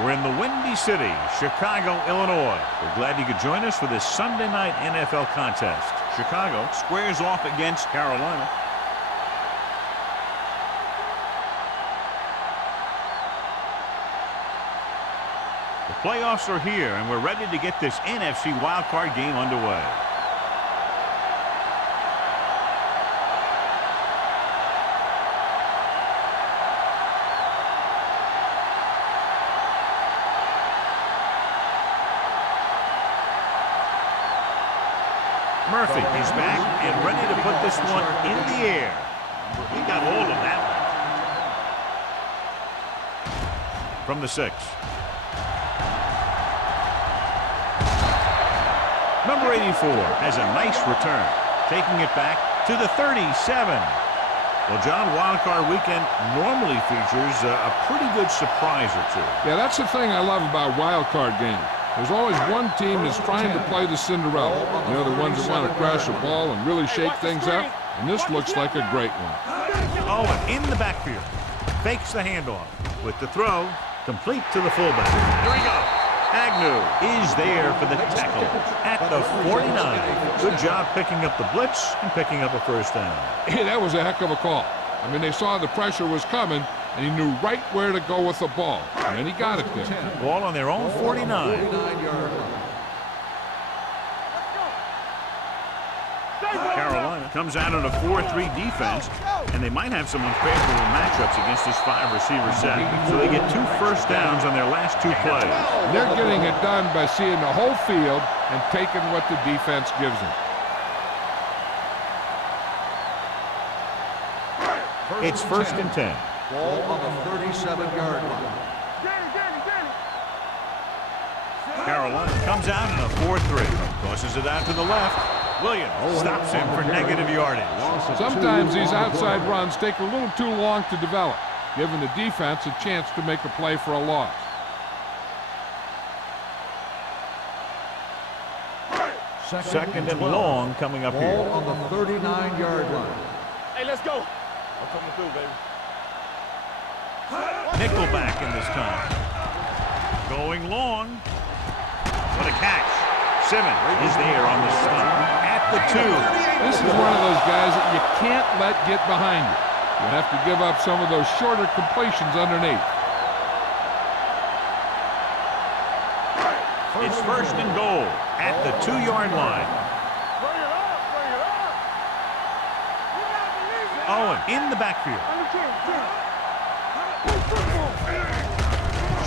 We're in the Windy City, Chicago, Illinois. We're glad you could join us for this Sunday night NFL contest. Chicago squares off against Carolina. The playoffs are here, and we're ready to get this NFC wildcard game underway. Murphy is back and ready to put this one in the air. He got hold of that one. From the 6. Number 84 has a nice return, taking it back to the 37. Well, John, wildcard weekend normally features a pretty good surprise or two. Yeah, that's the thing I love about wildcard games. There's always one team that's trying to play the Cinderella. You know, the ones that want to crash the ball and really shake things up. And this looks like a great one. Oh, and in the backfield. Fakes the handoff. With the throw, complete to the fullback. Here he goes. Agnew is there for the tackle at the 49. Good job picking up the blitz and picking up a first down. Hey, that was a heck of a call. I mean, they saw the pressure was coming, and he knew right where to go with the ball. And then he got it there. Ball on their own 49. Carolina comes out in a 4-3 defense, and they might have some unfavorable matchups against this 5-receiver set. So they get 2 first downs on their last 2 plays. They're getting it done by seeing the whole field and taking what the defense gives them. It's first and 10. Ball on the 37-yard line. Carolina comes out in a 4-3. Tosses it out to the left. Williams stops him for negative yardage. Sometimes these outside runs take a little too long to develop, giving the defense a chance to make a play for a loss. Second and long coming up here. Ball on the 39-yard line. Hey, let's go. I'm coming through, baby. Nickelback in this time. Going long. What a catch. Simmons is there on the stop at the 2. This is one of those guys that you can't let get behind you. You have to give up some of those shorter completions underneath. It's first and goal at the 2-yard line. Owen in the backfield.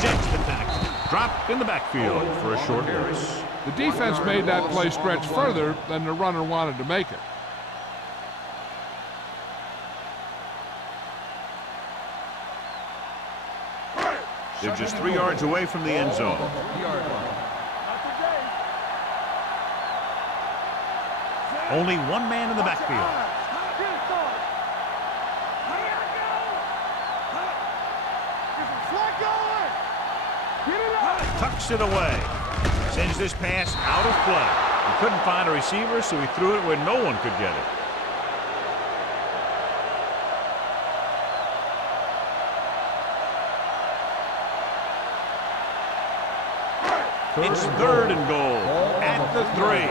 Jets the tackle. Dropped in the backfield for a short loss. The defense made that play stretch further than the runner wanted to make it. They're just 3 yards away from the end zone. Only one man in the backfield. Tucks it away. Sends this pass out of play. He couldn't find a receiver, so he threw it where no one could get it. It's third and goal at the 3.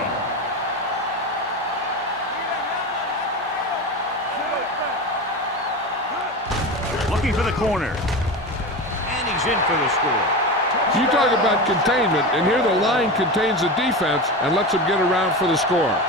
Looking for the corner. And he's in for the score. You talk about containment, and here the line contains the defense and lets them get around for the score.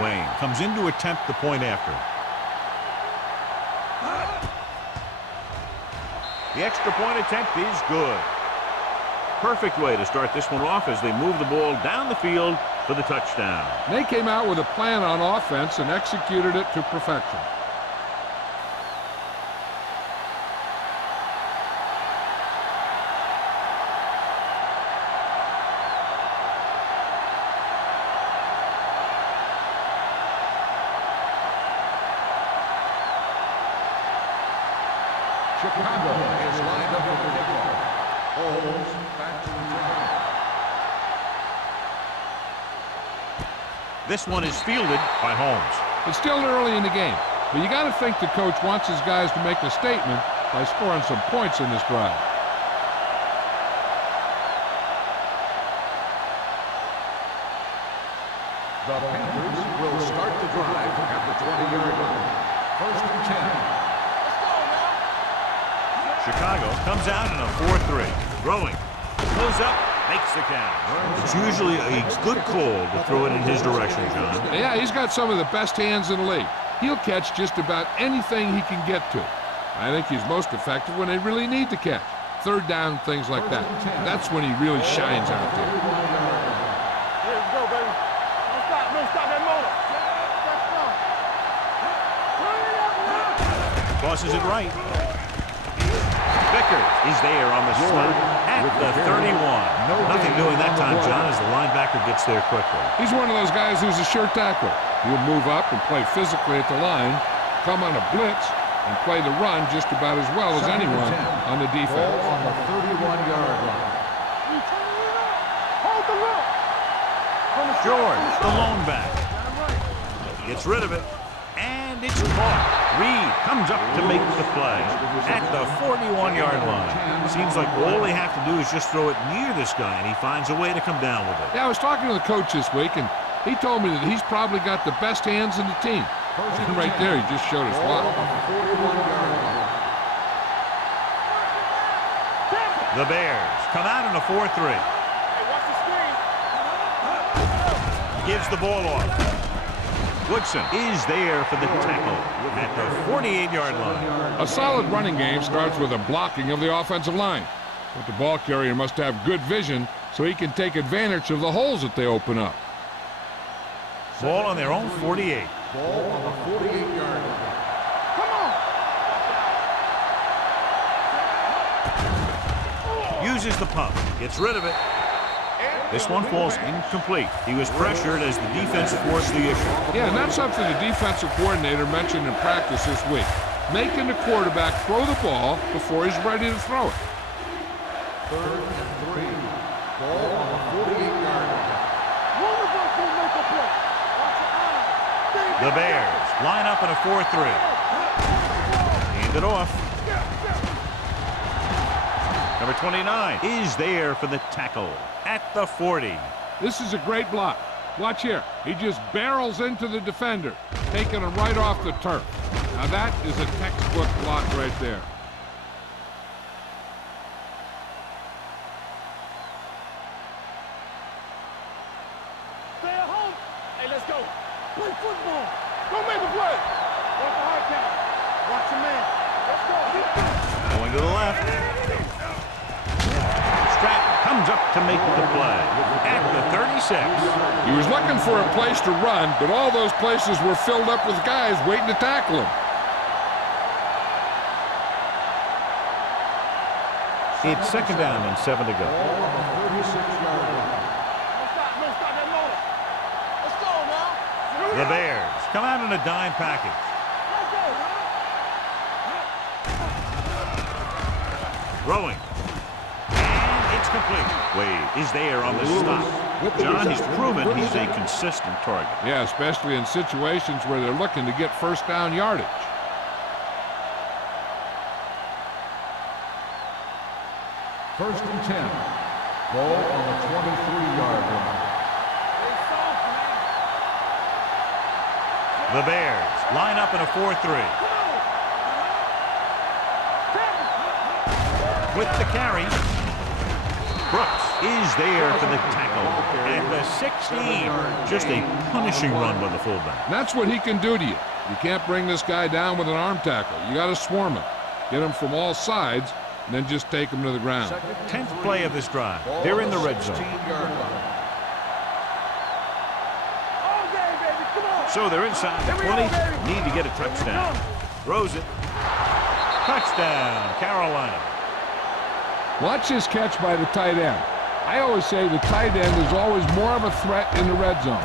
Wayne comes in to attempt the point after. The extra point attempt is good. Perfect way to start this one off as they move the ball down the field for the touchdown. They came out with a plan on offense and executed it to perfection. Chicago is lined up for the kickoff. Holmes back to return. This one is fielded by Holmes. It's still early in the game, but you got to think the coach wants his guys to make a statement by scoring some points in this drive. The Panthers will start the drive at the 20-yard line. First and 10. Chicago comes out in a 4-3. Throwing. Goes up. Makes the catch. It's usually a good call to throw it in his direction, John. Yeah, he's got some of the best hands in the league. He'll catch just about anything he can get to. I think he's most effective when they really need to catch. Third down, things like that. That's when he really shines out there. Let's go, baby. Don't stop that motor. Tosses it right. Vickers is there on the slot at the 31. Nothing doing that time, John, as the linebacker gets there quickly. He's one of those guys who's a sure tackler. He'll move up and play physically at the line, come on a blitz, and play the run just about as well as anyone on the defense. Ball on the 31-yard line. Hold the look. George, the lone back. Gets rid of it, and it's caught. Reed comes up to make the play at the 41-yard line. Seems like all they have to do is just throw it near this guy, and he finds a way to come down with it. Yeah, I was talking to the coach this week, and he told me that he's probably got the best hands in the team. And right there, he just showed us why. The Bears come out in a 4-3. Hey, watch the screen. Gives the ball off. Woodson is there for the tackle at the 48-yard line. A solid running game starts with a blocking of the offensive line. But the ball carrier must have good vision so he can take advantage of the holes that they open up. Ball on their own 48. Ball on the 48-yard line. Uses the pump. Gets rid of it. This one falls incomplete. He was pressured as the defense forced the issue. Yeah, and that's something the defensive coordinator mentioned in practice this week. Making the quarterback throw the ball before he's ready to throw it. 3rd and 3. Ball on the 48-yard line. The Bears line up in a 4-3. Hand it off. Number 29 is there for the tackle at the 40. This is a great block. Watch here. He just barrels into the defender, taking him right off the turf. Now that is a textbook block right there. Stay at home. Hey, let's go. Play football. Go make a play. Watch the high count. Watch your man. Let's go. Going to the left. Stratton comes up to make the play at the 36. He was looking for a place to run, but all those places were filled up with guys waiting to tackle him. It's 2nd down and 7 to go. Ball on the 36-yard line. Don't stop that motor. Let's go now. The Bears come out in a dime package. Throwing. And it's complete. Wade is there on the stop. John, he's proven he's a consistent target. Yeah, especially in situations where they're looking to get first down yardage. First and 10. Ball on the 23-yard line. The Bears line up in a 4-3. With the carry, Brooks is there for the tackle at the 16. Just a punishing run by the fullback. That's what he can do to you. You can't bring this guy down with an arm tackle. You got to swarm him. Get him from all sides, and then just take him to the ground. 10th play of this drive. They're in the red zone. So they're inside the 20. Need to get a touchdown. Throws it. Touchdown, Carolina. Watch this catch by the tight end. I always say the tight end is always more of a threat in the red zone.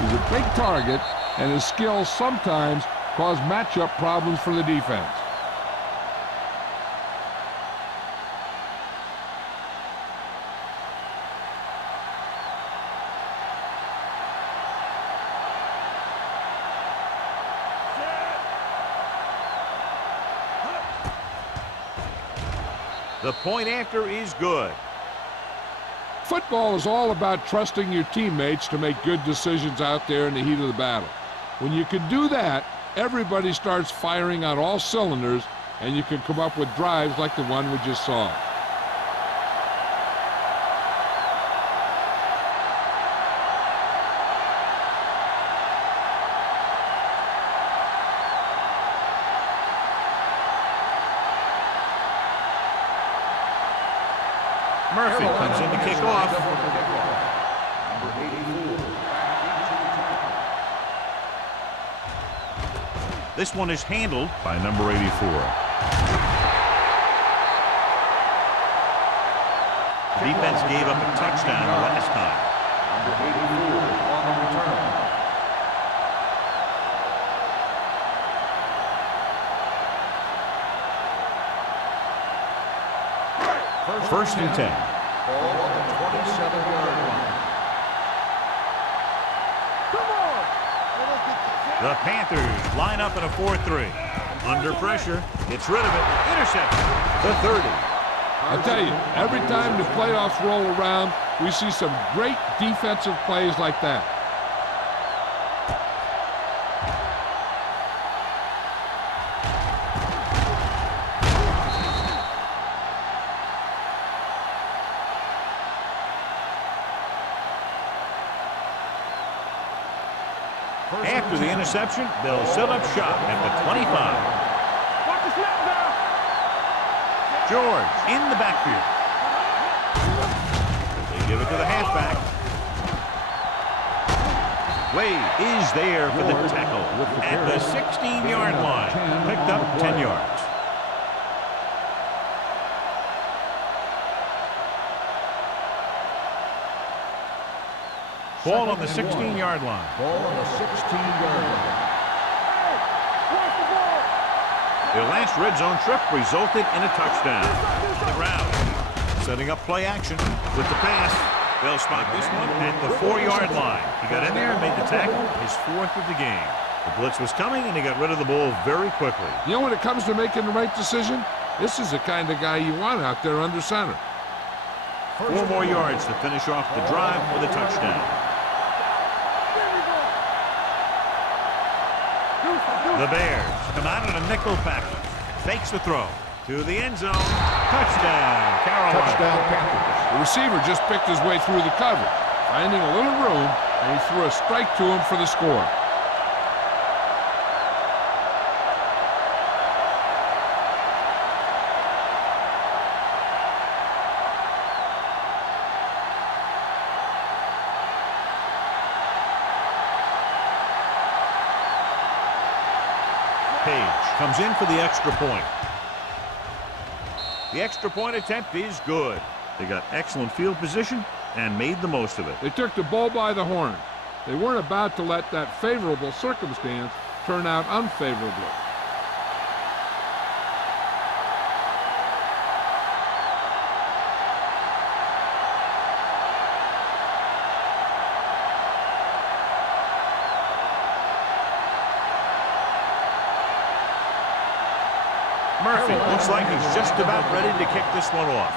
He's a big target, and his skills sometimes cause matchup problems for the defense. The point after is good. Football is all about trusting your teammates to make good decisions out there in the heat of the battle. When you can do that, everybody starts firing on all cylinders, and you can come up with drives like the one we just saw. Murphy comes in to kick off. Number 84. This one is handled by number 84. Defense gave up a touchdown the last time. Number 84 on the return. First and 10. Ball on the 27-yard line. Come on! Let us get The Panthers line up in a 4-3. Under pressure, gets rid of it, interception. The 30. I'll tell you, every time the playoffs roll around, we see some great defensive plays like that. After the interception, they'll set up shop at the 25. Watch the snap now! George in the backfield. They give it to the halfback. Wade is there for the tackle at the 16-yard line. Picked up 10 yards. Ball on the 16-yard line. Ball on the 16-yard line. Watch the ball! Their last red zone trip resulted in a touchdown. On the ground, setting up play action with the pass. They'll spot this one at the 4-yard line. He got in there and made the tackle, his 4th of the game. The blitz was coming, and he got rid of the ball very quickly. You know, when it comes to making the right decision, this is the kind of guy you want out there under center. 4 more yards to finish off the drive with a touchdown. The Bears come out in a nickel package. Fakes the throw to the end zone. Touchdown, Carolina. Touchdown, Panthers. The receiver just picked his way through the cover, finding a little room, and he threw a strike to him for the score. Page comes in for the extra point. The extra point attempt is good. They got excellent field position and made the most of it. They took the bull by the horn. They weren't about to let that favorable circumstance turn out unfavorably. Murphy looks like he's just about ready to kick this one off.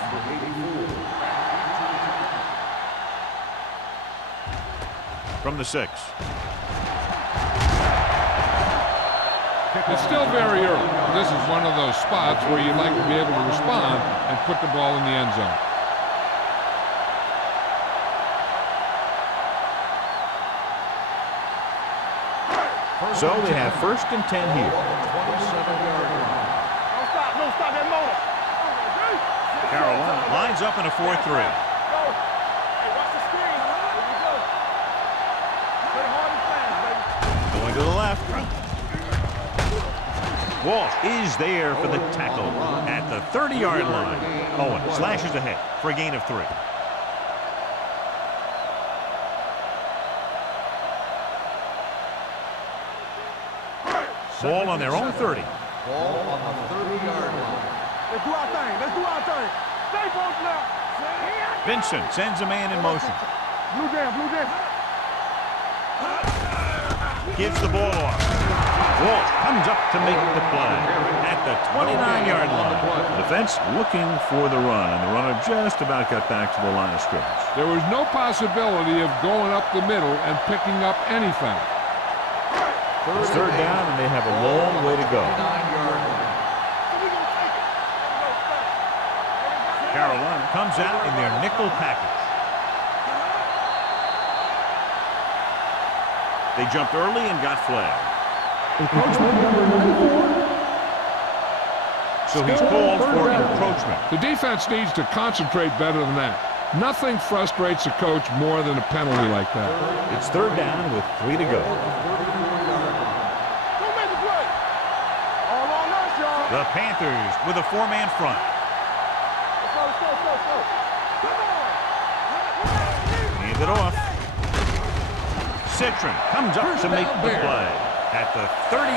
From the 6. It's still very early. This is one of those spots where you'd like to be able to respond and put the ball in the end zone. So they have first and 10 here. 27-yard line. Don't stop that motor. Carolina lines up in a 4-3. Go. Hey, watch the screen. There you go. Play hard and fast, baby. Going to the left. Walsh is there for the tackle at the 30-yard line. Owen slashes ahead for a gain of 3. Ball on their own 30. Ball on the 30-yard line. Let's do our thing. Let's do our thing. Stay folks now. Vincent sends a man in motion. Blue jam, blue jam. Gives the ball off. Walsh comes up to make the play at the 29-yard line. The offense looking for the run, and the runner just about got back to the line of scrimmage. There was no possibility of going up the middle and picking up anything. It's third down, and they have a long way to go. Carolina comes out in their nickel package. They jumped early and got flagged. So he's called for encroachment. The defense needs to concentrate better than that. Nothing frustrates a coach more than a penalty like that. It's third down with 3 to go. The Panthers with a 4-man front. Hand it off. Citron comes up to make the play at the 38.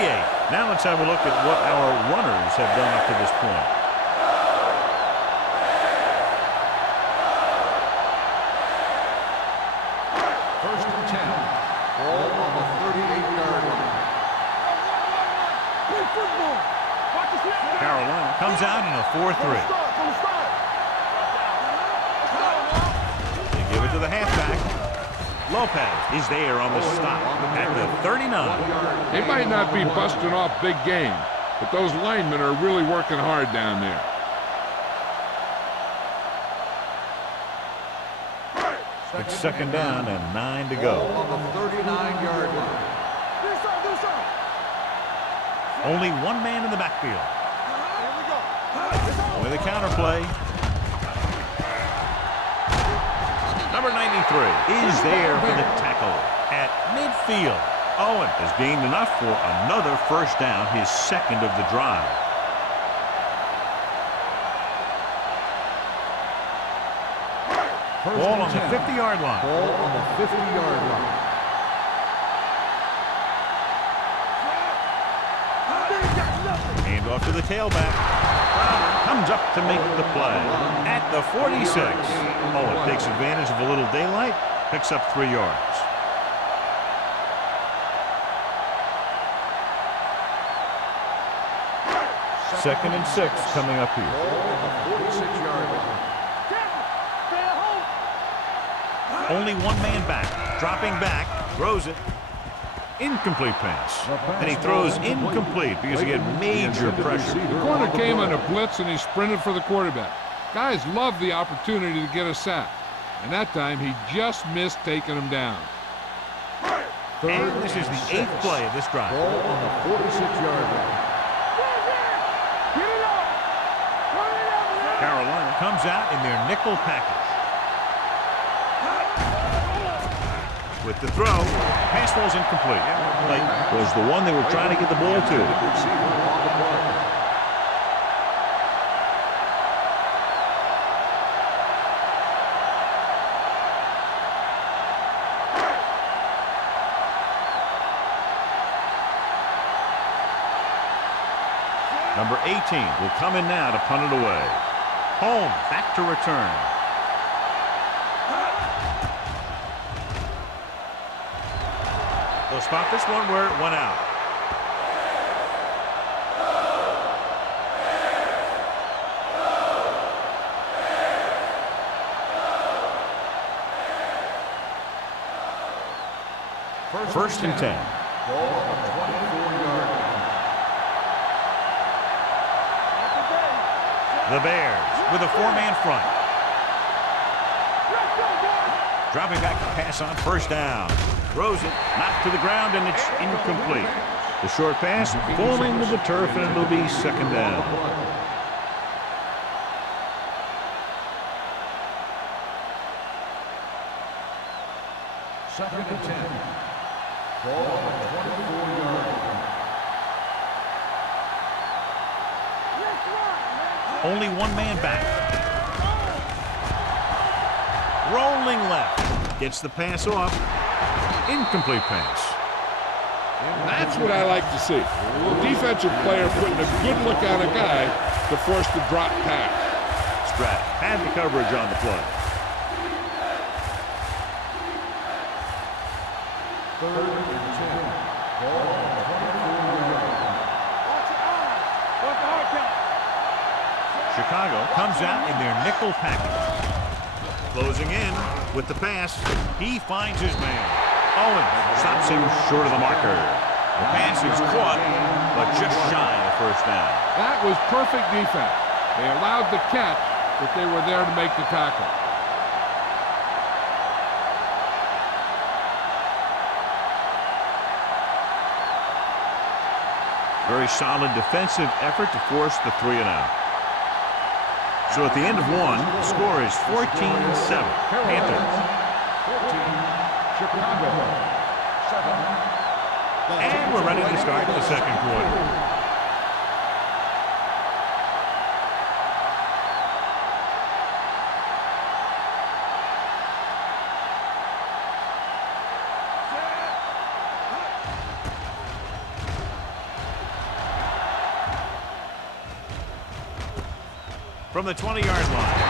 Now let's have a look at what our runners have done up to this point. First and 10. Ball on the 38-yard line. Carolina comes out in a 4-3. They give it to the halfback. Lopez is there on the stop at the 39. They might not be busting off big game, but those linemen are really working hard down there. It's second down and 9 to go. Ball on the 39-yard line. Only one man in the backfield. With a counterplay. Number 93 is there for the tackle at midfield. Owen has gained enough for another first down, his second of the drive. Ball on the 50-yard line. Ball on the 50-yard line. Hand off to the tailback. Comes up to make the play at the 46. Owen takes advantage of a little daylight, picks up 3 yards. Second and 6 coming up here. Ball on the 46-yard line. Only one man back. Dropping back. Throws it. Incomplete pass. And he throws incomplete because he had major pressure. The corner came on a blitz and he sprinted for the quarterback. Guys love the opportunity to get a sack. And that time he just missed taking him down. And this is the 8th play of this drive. Ball on the 46-yard line. Carolina comes out in their nickel package. With the throw, pass falls incomplete. Like was the one they were trying to get the ball to. Number 18 will come in now to punt it away. Home back to return. They'll spot this one where it went out. First and 10. Ball on the 24-yard line. The Bears with a 4-man front. Dropping back to pass on first down. Throws it, knocked to the ground, and it's incomplete. The short pass falling to the turf, and it'll be second down. Second and 10. Ball on the 24-yard line. Only one man back. Rolling left. Gets the pass off. Incomplete pass. That's what I like to see. The defensive player putting a good look on a guy to force the drop pass. Strat had the coverage on the play. Third and 10. Ball on the 24-yard line. Chicago comes out in their nickel package. Closing in with the pass. He finds his man. Owen stops him short of the marker. The pass is caught, but just shy of first down. That was perfect defense. They allowed the catch, but they were there to make the tackle. Very solid defensive effort to force the 3 and out. So at the end of one, the score is 14-7. Panthers. 14, Chicago. 7. And we're ready to start the second quarter. From the 20-yard line,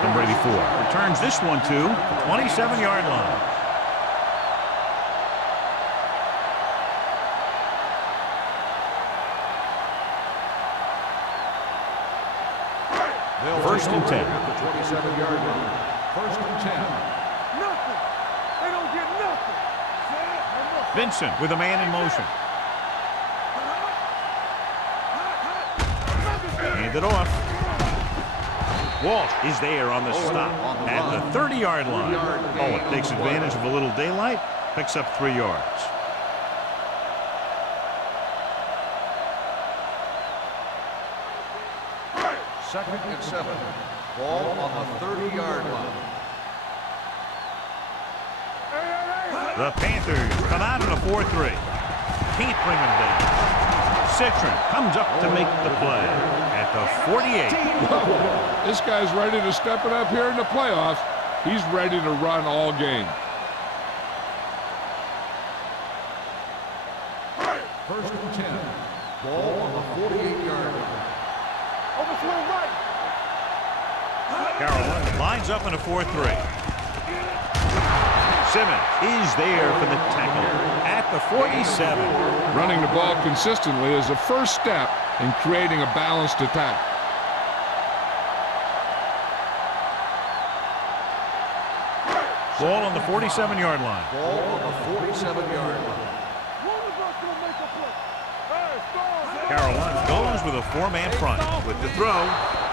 number 84 returns this one to the 27-yard line. First and 10. At the 27-yard line. First and 10. Nothing. They don't get nothing. Vincent with a man in motion. Hand it off. Walsh is there on the stop at the 30-yard line. Owen takes advantage of a little daylight, picks up 3 yards. Second and 7. Ball on the 30-yard line. The Panthers come out in a 4-3. Can't bring them down. Citron comes up to make the play at the 48. This guy's ready to step it up here in the playoffs. He's ready to run all game. First and 10. Ball on the 48-yard line. Overswing right. Carolina lines up in a 4-3. Simmons is there for the tackle at the 47. Running the ball consistently is a first step in creating a balanced attack. Ball on the 47-yard line. Ball on the 47-yard line. One of us gonna make a play. Hey, stop. Carolina goes with a 4-man front with the throw.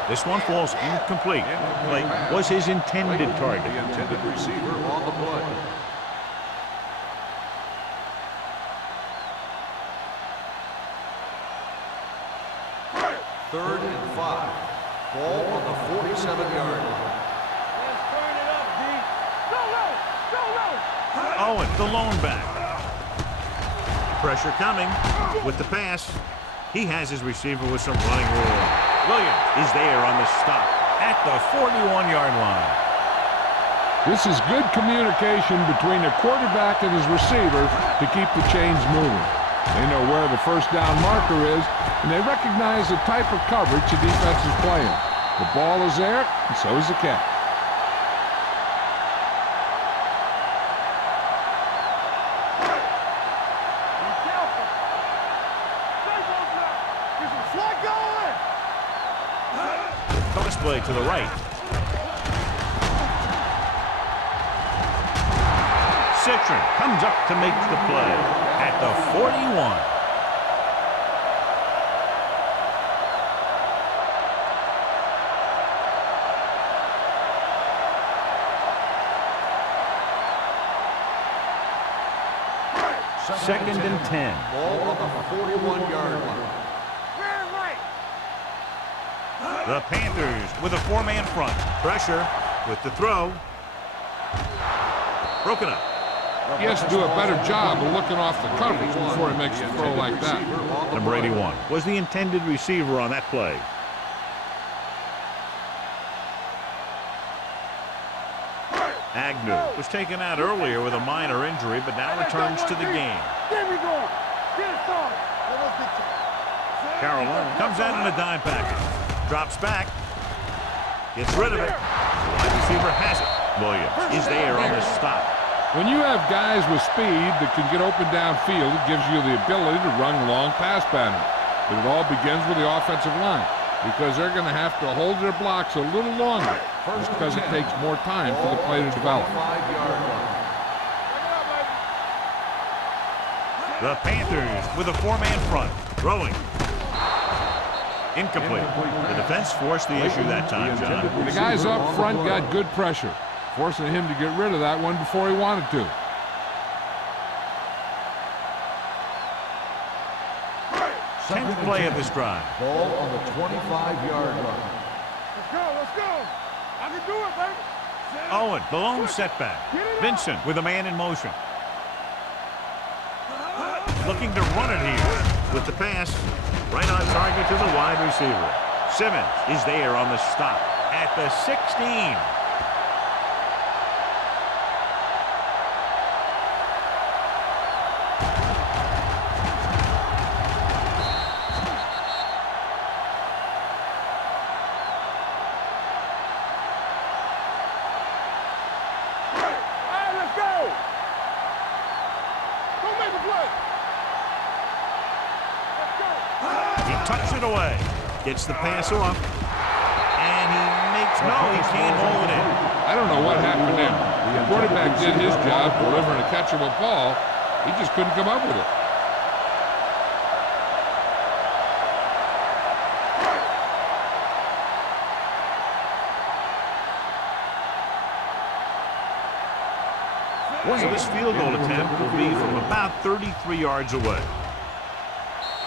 This one falls incomplete. Play was his intended target. The intended receiver on the play. Third and 5. Ball on the 47-yard line. Let's turn it up, D. Go low. Go low. Owen, the lone back. Pressure coming with the pass. He has his receiver with some running room. Williams is there on the stop at the 41-yard line. This is good communication between the quarterback and his receiver to keep the chains moving. They know where the first down marker is, and they recognize the type of coverage the defense is playing. The ball is there, and so is the catch. Be careful. Stay close now. Get some slack going. Toss play to the right. Citron comes up to make the play at the 41. Second and 10. Ball on the 41-yard line. Very right. The Panthers with a 4-man front. Pressure with the throw. Broken up. He has to do a better job of looking off the coverage before he makes a throw like that. Number 81 was the intended receiver on that play. Agnew was taken out earlier with a minor injury, but now returns to the game. There we go. Get it started. Carolina comes out in a dime package. Drops back. Gets rid of it. The wide receiver has it. Williams is there on the stop. When you have guys with speed that can get open downfield, it gives you the ability to run long pass patterns. But it all begins with the offensive line. because they're going to have to hold their blocks a little longer because it takes more time for the play to develop. The Panthers with a 4-man front. Throwing. Incomplete. The defense forced the issue that time, John. The guys up front got good pressure, forcing him to get rid of that one before he wanted to. Tenth play of this drive. Ball on the 25-yard line. Let's go. I can do it, baby. Owen, the lone setback. Vincent with a man in motion. Looking to run it here with the pass. Right on target to the wide receiver. Simmons is there on the stop at the 16. Tucks it away. Gets the pass off. And he makes he can't hold it in. I don't know what happened there. The quarterback did his job delivering a catchable ball. He just couldn't come up with it. So this field goal attempt will be from about 33 yards away.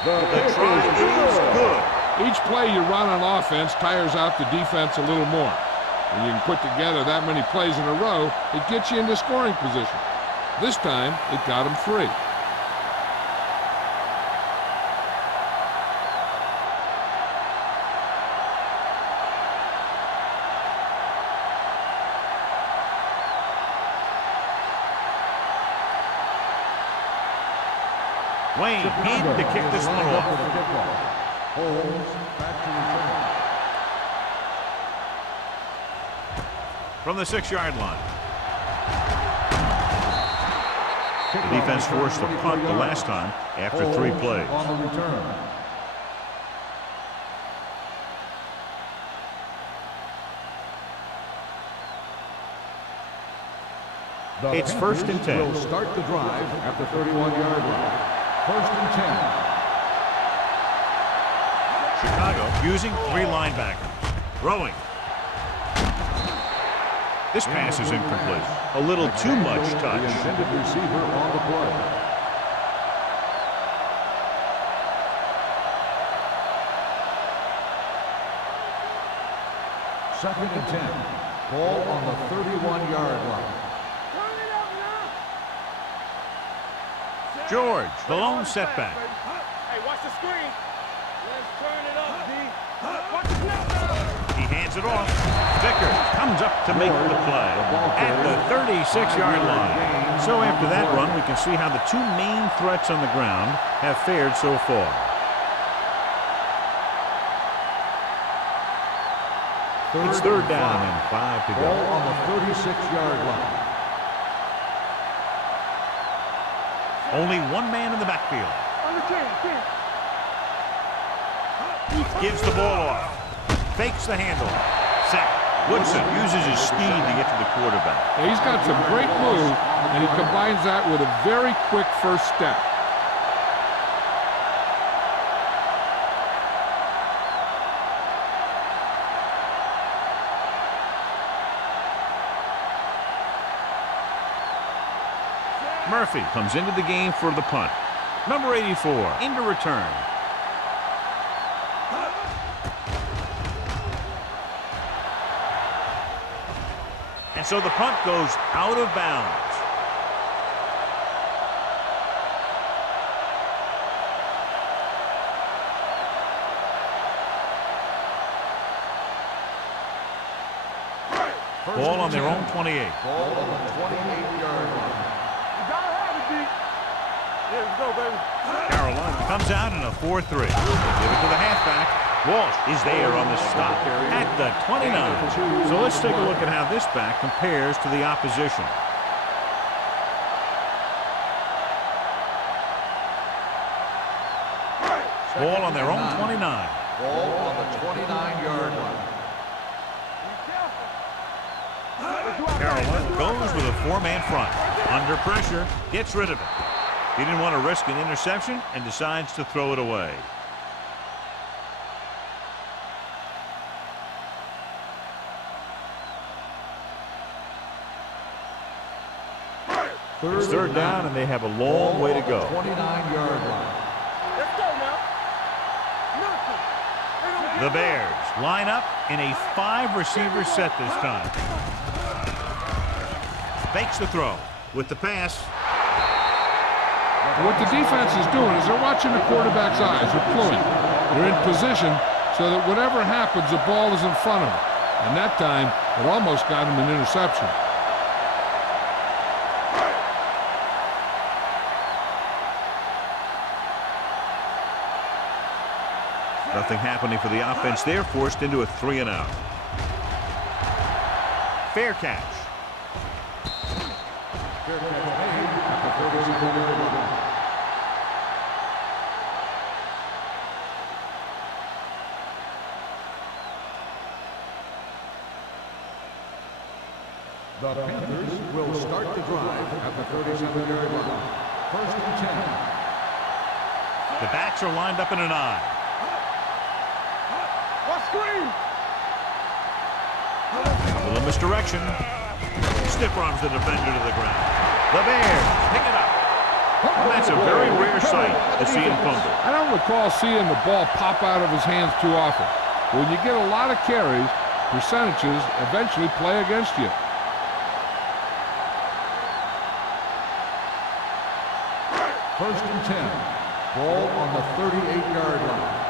The try is good. Each play you run on offense tires out the defense a little more. When you can put together that many plays in a row, it gets you into scoring position. This time, it got him 3. Wayne in to kick this one off. From the 6-yard line. The defense forced a punt the last time after 3 plays. On the return. It's first and 10. Will start the drive at the 31-yard line. First and 10. Chicago using 3 linebackers. Throwing. This pass is incomplete. A little too much touch. The intended receiver on the play. Second and 10. Ball on the 31-yard line. George, the lone setback. Hey, watch the screen. Let's turn it up, D. Watch the snap. He hands it off. Vickers comes up to make the play at the 36-yard line. So after that run, we can see how the 2 main threats on the ground have fared so far. It's third down and 5 to go. Ball on the 36-yard line. Only 1 man in the backfield. Gives the ball off. Fakes the handoff. Sack. Woodson uses his speed to get to the quarterback. Yeah, he's got some great move, and he combines that with a very quick first step. Murphy comes into the game for the punt. Number 84 into return. And so the punt goes out of bounds. Ball on their own 28. Ball on the 28-yard line. Carolina comes out in a 4-3. Give it to the halfback. Walsh is there on the stop at the 29. So let's take a look at how this back compares to the opposition. Ball on their own 29. Ball on the 29-yard line. Carolina goes with a four-man front. Under pressure, gets rid of it. He didn't want to risk an interception and decides to throw it away. It's third down, and they have a long way to go. 29-yard line. Let's go now. The Bears line up in a 5-receiver set this time. Fakes the throw with the pass. What the defense is doing is they're watching the quarterback's eyes. They're pulling. They're in position so that whatever happens, the ball is in front of them. And that time, it almost got him an interception. Nothing happening for the offense. They're forced into a 3-and-out. Fair catch. Fair catch made at the 37-yard line. The Panthers will start the drive at the 37-yard line. First and 10. The backs are lined up in an eye. Screen. A little misdirection. Stiff arms the defender to the ground. The Bears pick it up. That's a very rare sight to see him fumble. I don't recall seeing the ball pop out of his hands too often. But when you get a lot of carries, percentages eventually play against you. First and 10. Ball on the 38-yard line.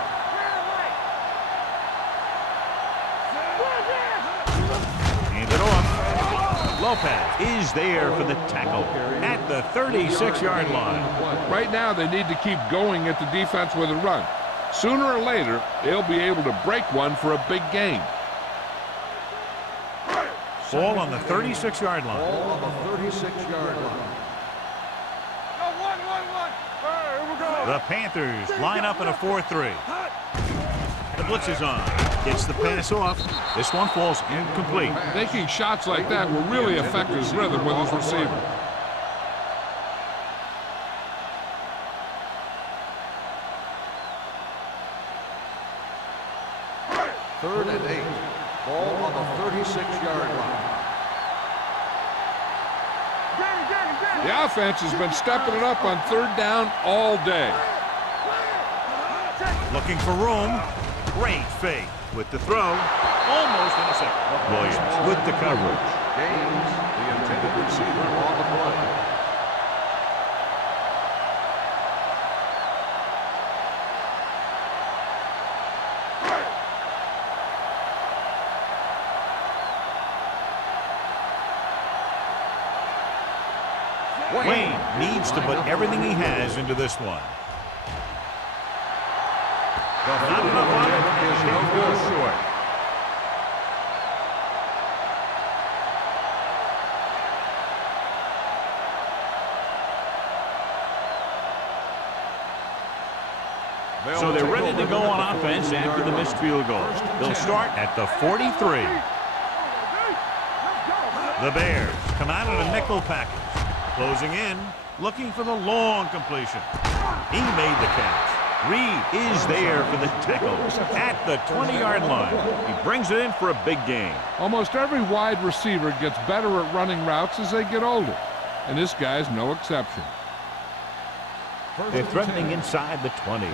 Lopez is there for the tackle at the 36-yard line. Right now, they need to keep going at the defense with a run. Sooner or later, they'll be able to break one for a big gain. Ball on the 36-yard line. Ball on the 36-yard line. The Panthers line up in a 4-3. The blitz is on. Gets the pass off. This one falls incomplete. Making shots like that will really affect his rhythm with his receiver. Third and 8. Ball on the 36-yard line. The offense has been stepping it up on third down all day. Looking for room. Great fake with the throw. Almost intercepted. Williams with the coverage. Gains the intended receiver on the play. Wayne needs to put everything he has into this one. The field goal is no good. Short. So they're ready to go on offense after the missed field goal. They'll start at the 43. The Bears come out in a nickel package. Closing in, looking for the long completion. He made the catch. Reed is there for the tackle at the 20-yard line. He brings it in for a big gain. Almost every wide receiver gets better at running routes as they get older, and this guy's no exception. They're threatening inside the 20.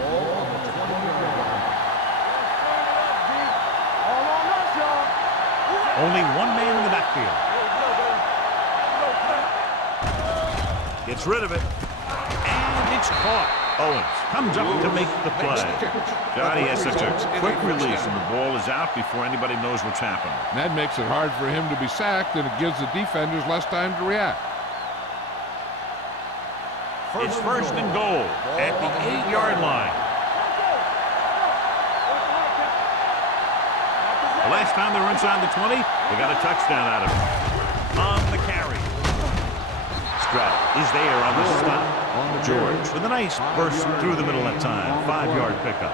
Only one man in the backfield. Gets rid of it, and it's caught. Owens comes up to make the play. God, he has such a quick release, and the ball is out before anybody knows what's happened. And that makes it hard for him to be sacked, and it gives the defenders less time to react. It's first and goal at the 8-yard line. The last time they were inside the 20, they got a touchdown out of it. On the carry. Stroud is there on the stop. George with a nice burst through the middle that time. 5-yard pickup.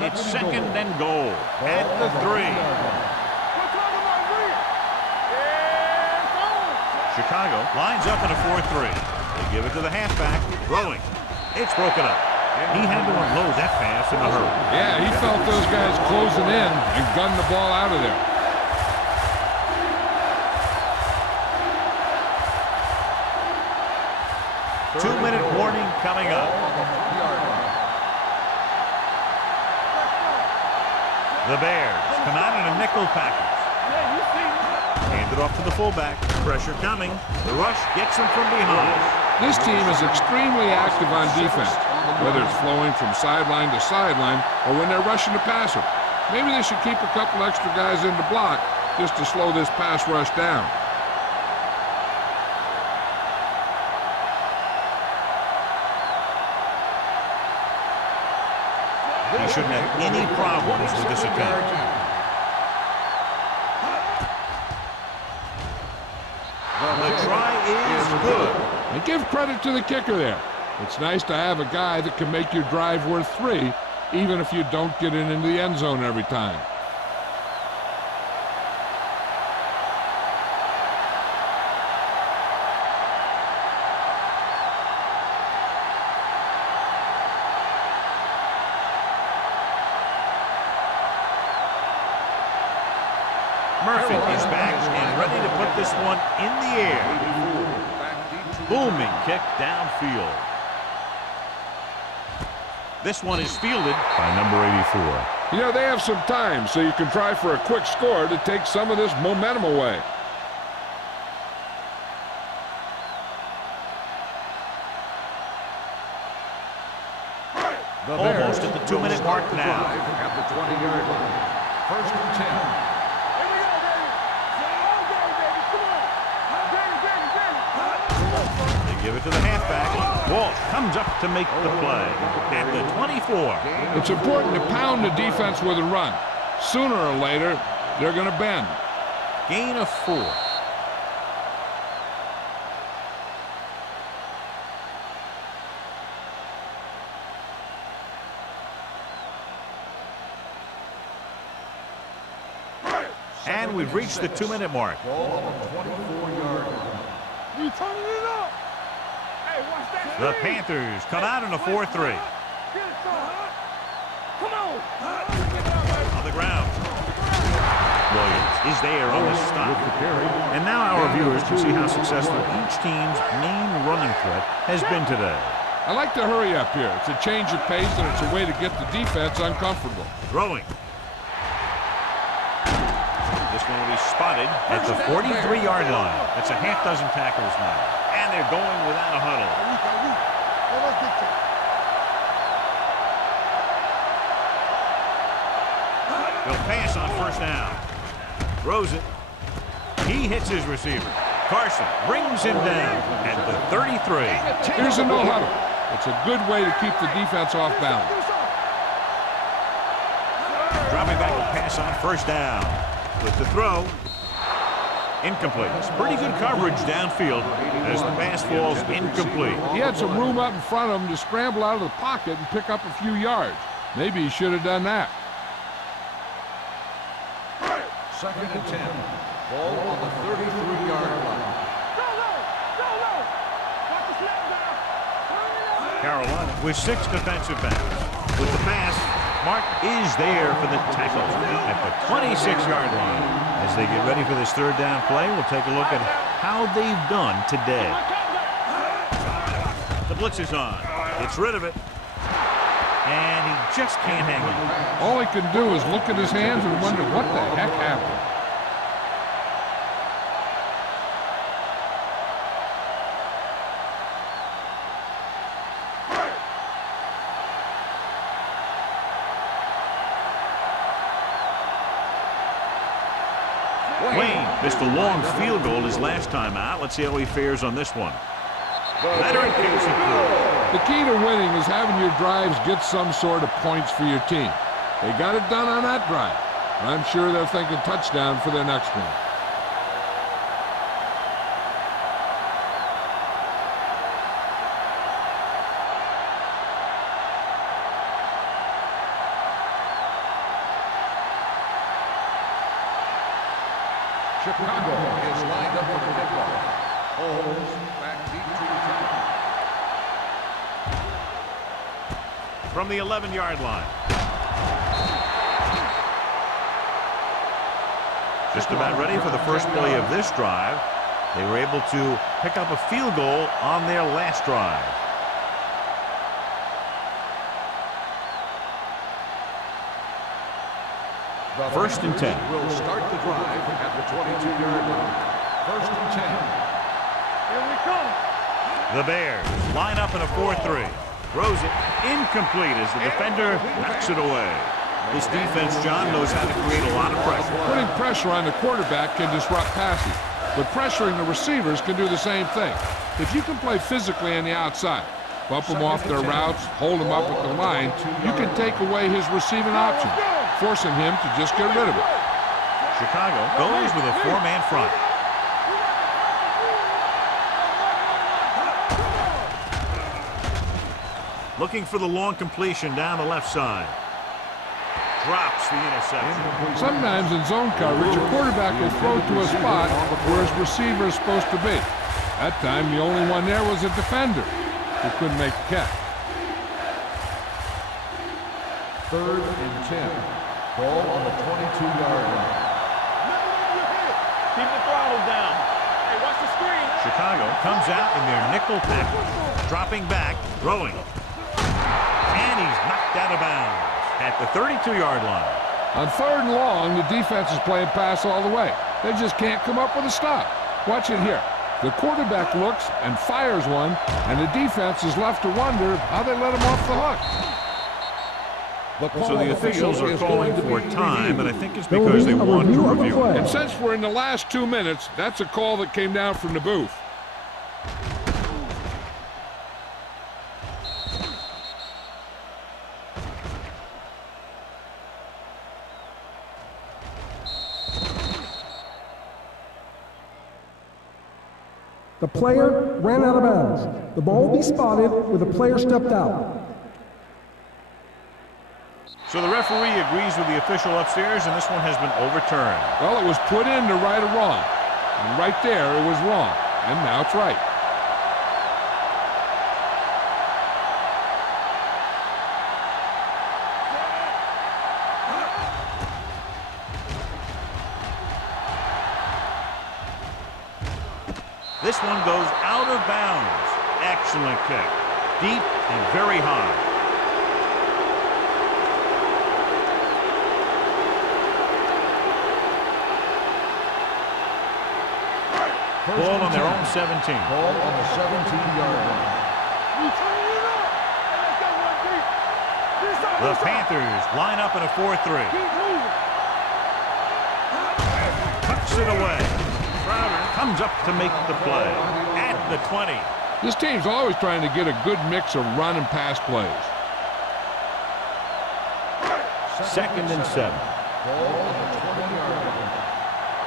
It's second and goal at the 3. Chicago lines up in a 4-3. They give it to the halfback, throwing. It's broken up. He had to unload that pass in a hurry. Yeah, he felt those guys closing in and gunned the ball out of there. Two-minute warning coming up. The Bears come out in a nickel package. Handed off to the fullback. Pressure coming. The rush gets him from behind. This team is extremely active on defense, whether it's flowing from sideline to sideline or when they're rushing to pass him. Maybe they should keep a couple extra guys in the block just to slow this pass rush down. He shouldn't have any problems with this attempt. The try is good. And give credit to the kicker there. It's nice to have a guy that can make your drive worth 3, even if you don't get it into the end zone every time. Murphy is back and ready to put this one in the air. Booming kick downfield. This one is fielded by number 84. You know, they have some time, so you can try for a quick score to take some of this momentum away. Almost at the 2-minute mark now. At the 20-yard line. First and 10. Give it to the halfback. Walsh comes up to make the play at the 24. It's important to pound the defense with a run. Sooner or later, they're going to bend. Gain of 4. And we've reached the 2-minute mark. Ball on the 24-yard line. You turning it up. Hey, watch that. The Panthers come out in a 4-3. Come on. On the ground. Williams is there on the stop. And now our viewers can see how successful each team's main running threat has been today. I like to hurry up here. It's a change of pace, and it's a way to get the defense uncomfortable. Throwing. This one will be spotted at the 43-yard line. That's a half dozen tackles now. And they're going without a huddle. They'll pass on first down. Throws it. He hits his receiver. Carson brings him down at the 33. Here's a no huddle. It's a good way to keep the defense off balance. Dropping back to pass on first down. With the throw. Incomplete. Pretty good coverage downfield as the pass falls incomplete. He had some room up in front of him to scramble out of the pocket and pick up a few yards. Maybe he should have done that. Second and 10. Ball on the 33-yard line. Carolina with 6 defensive backs. With the pass, Mark is there for the tackle at the 26-yard line. As they get ready for this third down play, we'll take a look at how they've done today. The blitz is on. Gets rid of it. And he just can't hang on. All he can do is look at his hands and wonder what the heck happened. Wayne missed a long field goal his last time out. Let's see how he fares on this one. Veteran kicks it through. The key to winning is having your drives get some sort of points for your team. They got it done on that drive. And I'm sure they're thinking touchdown for their next one. Chicago is lined up for the kickoff. Holmes back deep to return. From the 11-yard line. Just about ready for the first play of this drive. They were able to pick up a field goal on their last drive. First and 10. Will start the drive at the 22-yard line. First and 10. Here we come. The Bears line up in a 4-3. Throws it incomplete as the defender knocks it away. This defense, John, knows how to create a lot of pressure. Putting pressure on the quarterback can disrupt passing, but pressuring the receivers can do the same thing. If you can play physically on the outside, bump them off their routes, hold them up at the line, you can take away his receiving option, forcing him to just get rid of it. Chicago goes with a 4-man front. Looking for the long completion down the left side. Drops the interception. Sometimes in zone coverage, a quarterback will throw to a spot where his receiver is supposed to be. That time, the only one there was a defender who couldn't make the catch. Third and 10. Ball on the 22-yard line. Keep the throttle down. Hey, watch the screen. Chicago comes out in their nickel package. Dropping back, throwing. And he's knocked out of bounds at the 32-yard line. On 3rd and long, the defense is playing pass all the way. They just can't come up with a stop. Watch it here. The quarterback looks and fires one, and the defense is left to wonder how they let him off the hook. So the officials are calling for time, and I think it's because they want to review it. And since we're in the last 2 minutes, that's a call that came down from the booth. The player ran out of bounds. The ball will be spotted where the player stepped out. So the referee agrees with the official upstairs, and this one has been overturned. Well, it was put in to right a wrong. And right there, it was wrong. And now it's right. This one goes out of bounds. Excellent kick. Deep and very high. Ball on their own 17. Ball on the 17-yard line. The Panthers line up in a 4-3. Tucks it away. Crowder comes up to make the play at the 20. This team's always trying to get a good mix of run and pass plays. 2nd and 7. Ball on the 20-yard line.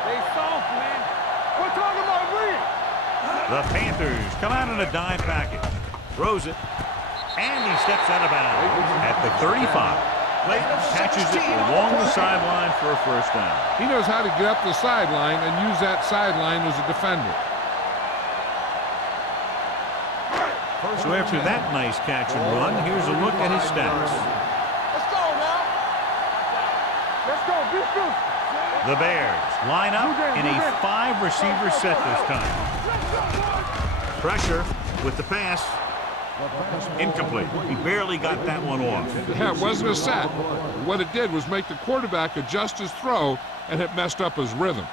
Stay soft, man. We're talking about read. The Panthers come out in a dime package. Throws it. And he steps out of bounds at the 35. Clayton catches it along the sideline for a first down. He knows how to get up the sideline and use that sideline as a defender. So after that nice catch and run, here's a look at his stats. Let's go now. Let's go. Be true. The Bears line up in a 5-receiver set this time. Pressure with the pass. Incomplete. He barely got that one off. Yeah, it wasn't a sack. What it did was make the quarterback adjust his throw, and it messed up his rhythm.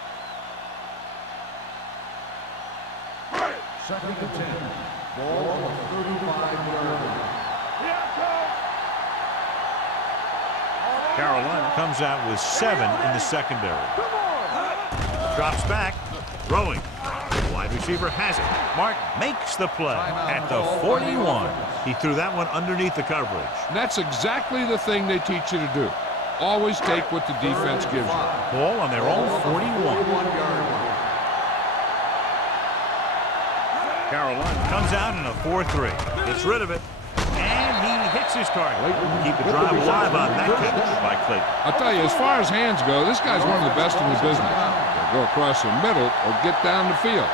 2nd and 10. Ball on the 35-yard line. Carolina comes out with 7 in the secondary. Drops back. Throwing. Wide receiver has it. Martin makes the play at the 41. He threw that one underneath the coverage. And that's exactly the thing they teach you to do. Always take what the defense gives you. Ball on their own 41. Carolina comes out in a 4-3. Gets rid of it. And he hits his target. Keep the drive alive on that catch by Clayton. I'll tell you, as far as hands go, this guy's one of the best in the business. go across the middle or get down the field.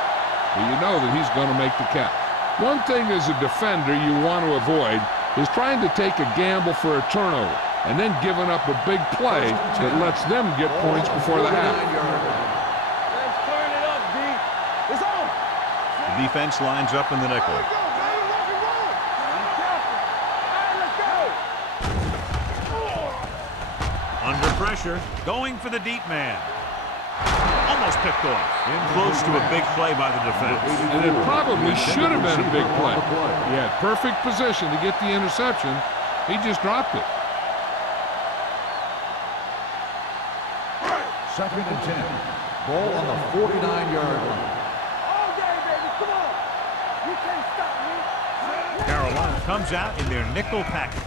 But you know that he's going to make the catch. One thing as a defender you want to avoid is trying to take a gamble for a turnover and then giving up a big play that lets them get points before the half. Let's turn it up, D. It's on. The defense lines up in the nickel. Let's go. Under pressure, going for the deep man. Almost picked off. In close to a big play by the defense. And it probably should have been a big play. He had perfect position to get the interception. He just dropped it. 2nd and 10. Ball on the 49-yard line. All day, baby. Come on. You can't stop me. Carolina comes out in their nickel package.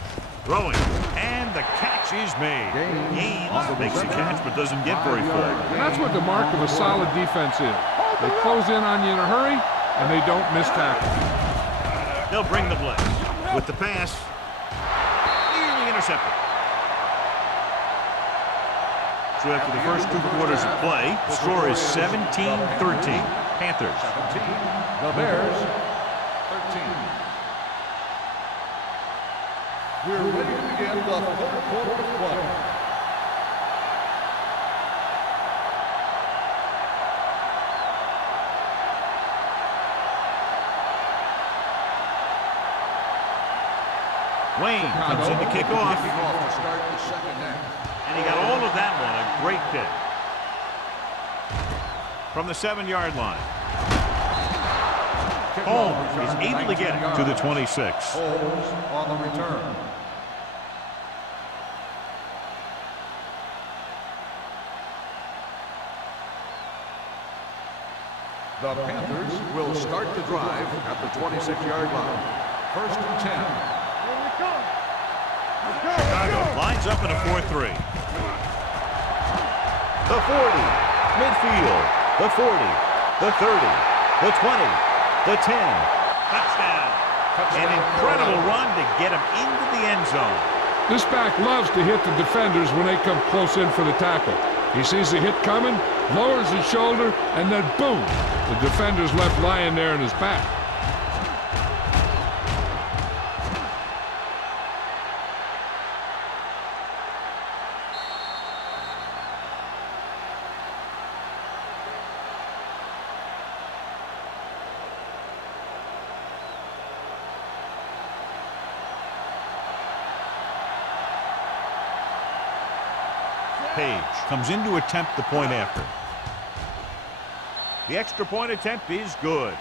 Throwing, and the catch is made. Gaines makes the catch but doesn't get very far. And that's what the mark of a solid defense is. They close in on you in a hurry, and they don't miss tackles. They'll bring the blitz. With the pass, nearly intercepted. So after the first 2 quarters of play, the score is 17-13. Panthers. 17. The Bears, 13. We're ready to begin the 3rd quarter of play. Wayne comes in to kick off. Kicking off to start the 2nd half. And he got all of that one. A great kick. From the 7-yard line. Holmes is able to get it to the 26. Holmes on the return. The Panthers will start the drive at the 26-yard line. 1st and 10. Here we come. Let's go. Chicago lines up in a 4-3. The 40, midfield, the 40, the 30, the 20, the 10. Touchdown. An incredible run to get him into the end zone. This back loves to hit the defenders when they come close in for the tackle. He sees the hit coming, lowers his shoulder, and then boom, the defender's left lying there in his back. Page comes in to attempt the point after. The extra point attempt is good.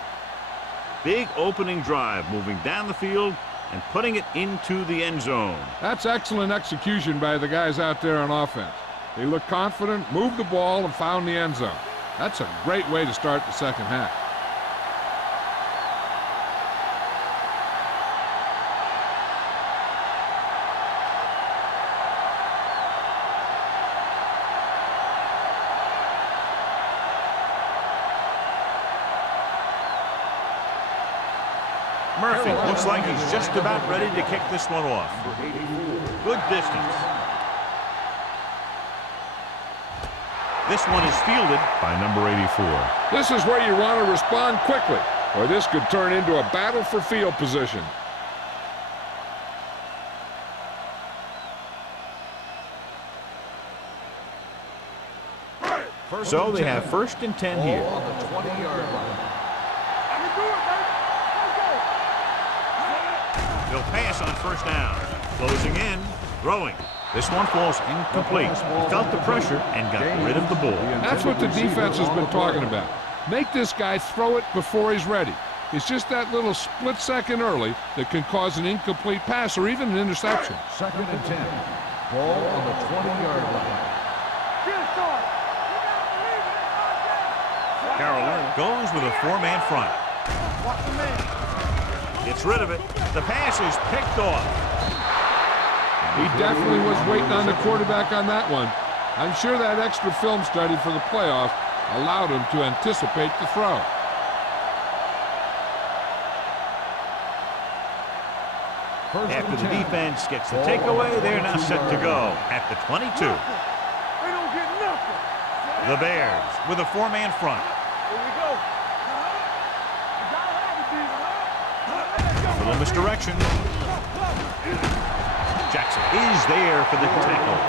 Big opening drive, moving down the field and putting it into the end zone. That's excellent execution by the guys out there on offense. They look confident, moved the ball, and found the end zone. That's a great way to start the 2nd half. Murphy looks like he's just about ready to kick this one off. Good distance. This one is fielded by number 84. This is where you want to respond quickly, or this could turn into a battle for field position. So they have 1st and 10 here. On the 20-yard line. I can do it, baby. Let's go. He'll pass on 1st down. Closing in, throwing. This one falls incomplete. He felt the pressure and got rid of the ball. That's what the defense has been talking about. Make this guy throw it before he's ready. It's just that little split second early that can cause an incomplete pass or even an interception. 2nd and 10. Ball on the 20-yard line. Get it started. Carolina goes with a 4-man front. Watch the man. Gets rid of it. The pass is picked off. He definitely was waiting on the quarterback on that one. I'm sure that extra film study for the playoffs allowed him to anticipate the throw. After the defense gets the takeaway, they're now set to go at the 22. They don't get nothing. The Bears with a 4-man front. Here we go. You gotta have it, Little misdirection. Jackson is there for the tackle.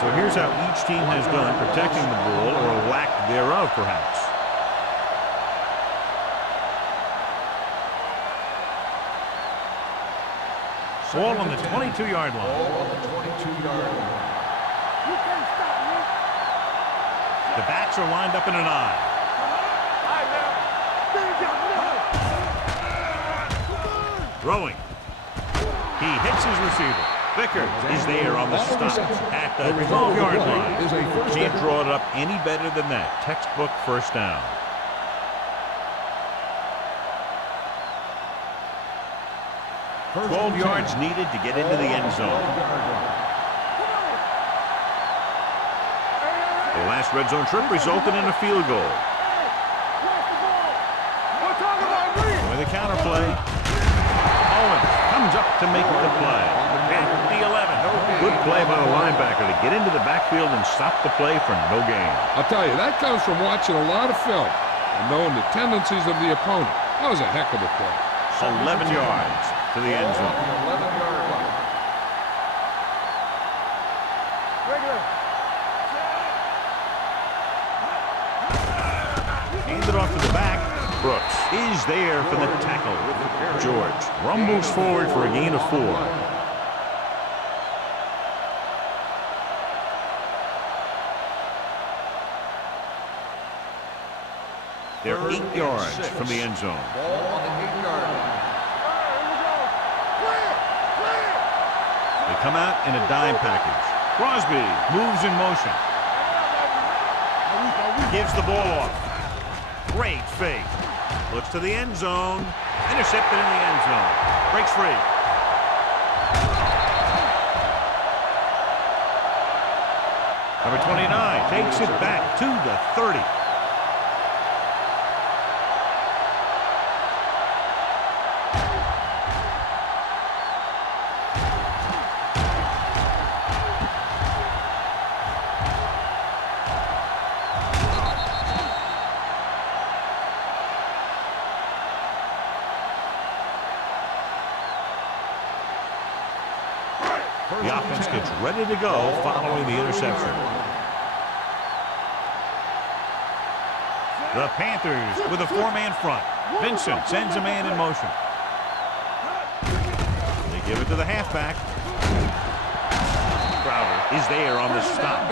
So here's how each team has done protecting the ball, or lack thereof, perhaps. Ball on the 22-yard line. Ball on the 22-yard line. You can't stop me. The backs are lined up in an eye. All right, now. Things out. Throwing. He hits his receiver. Vickers is there on the stop at the 12-yard line. Can't draw it up any better than that. Textbook first down. First 12 and yards 10. needed to get into the end zone. The last red zone trip resulted in a field goal. With a counter play, Owens comes up to make the play. At the 11. Good play by the linebacker to get into the backfield and stop the play for no gain. I'll tell you, that comes from watching a lot of film and knowing the tendencies of the opponent. That was a heck of a play. 11 yards to the end zone. 11-yard line. Handed off to the back. Brooks is there for the tackle. George rumbles forward for a gain of 4. They're 8 yards from the end zone. Ball on the 8-yard line. They come out in a dime package. Crosby moves in motion. Gives the ball off. Great fake. Looks to the end zone. Intercepted in the end zone. Breaks free. Number 29 takes it back to the 30. The offense gets ready to go following the interception. The Panthers with a 4-man front. Vincent sends a man in motion. They give it to the halfback. Crowder is there on the stop.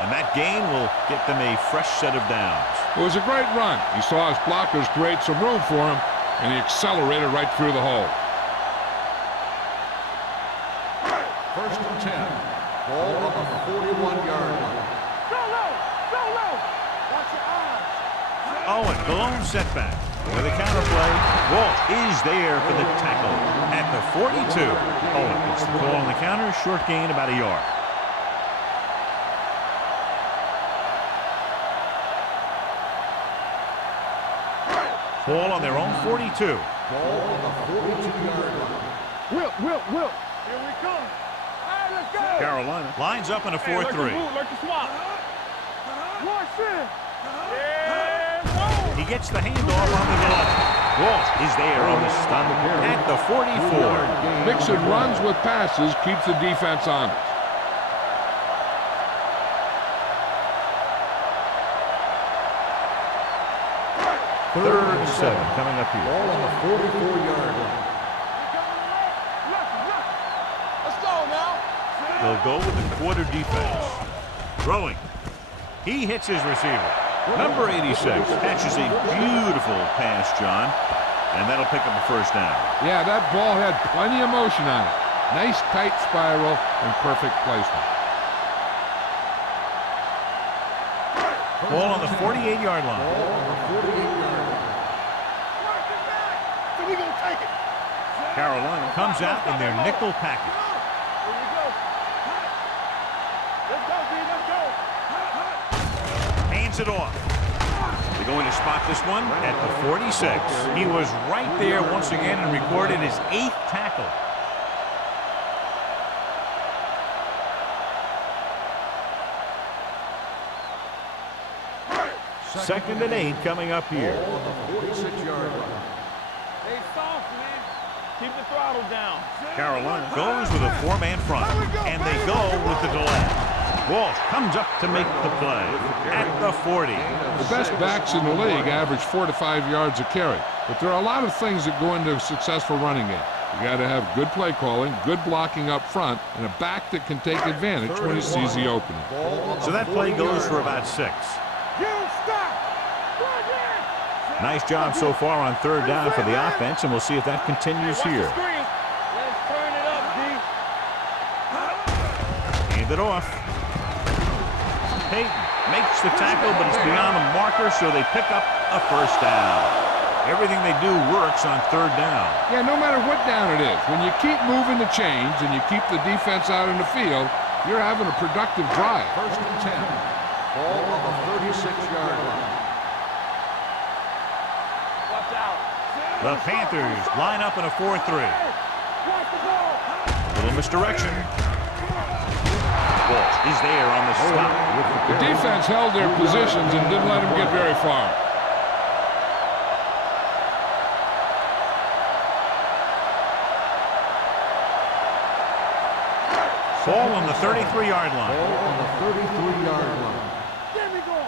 And that gain will get them a fresh set of downs. It was a great run. He saw his blockers create some room for him, and he accelerated right through the hole. First and 10. Ball on the 41-yard line. Go low. Go low. Watch your eyes. Owen, the lone setback. With a counter play, Walt is there for the tackle at the 42. Owen gets the call on the counter, short gain about a yard. Ball on their own 42. Ball on the 42-yard line. Whip. Here we come. All right, let's go. Carolina lines up in a 4-3. Like the swap. Watch it. Yeah, He gets the handoff on the left. Walt is there on the stop at the 44. Mixing runs with passes keeps the defense honest. Third and 7 coming up here. Ball on the 44-yard line. Let's go now. They'll go with the quarter defense. Throwing. He hits his receiver. Number 86 catches a beautiful pass, John, and that'll pick up a first down. Yeah, that ball had plenty of motion on it. Nice tight spiral and perfect placement. Ball on the 48-yard line. Ball on the 48-yard line. So we gonna take it. Carolina comes out in their nickel package. Here we go. Let's go, B. Let's go. Hands it off. They're going to spot this one at the 46. He was right there once again and recorded his 8th tackle. 2nd and 8 coming up here. Ball on the 46-yard line. Stay soft, man. Keep the throttle down. Carolina goes with a 4-man front, and they go with the delay. Walsh comes up to make the play at the 40. The best backs in the league average 4 to 5 yards a carry, but there are a lot of things that go into a successful running game. You got to have good play calling, good blocking up front, and a back that can take advantage when he sees the opening. So that play goes for about 6. Nice job so far on 3rd down for the offense, and we'll see if that continues here. Let's turn it up, D. Hand it off. Peyton makes the tackle, but it's beyond the marker, so they pick up a 1st down. Everything they do works on 3rd down. Yeah, no matter what down it is, when you keep moving the chains and you keep the defense out in the field, you're having a productive drive. 1st and 10. Ball on the 36-yard line. Watch out. The Panthers line up in a 4-3. Little misdirection. Walsh is there on the stop. The defense held their positions and didn't let them get very far. Ball on the 33-yard line. Ball on the 33-yard line. There we go.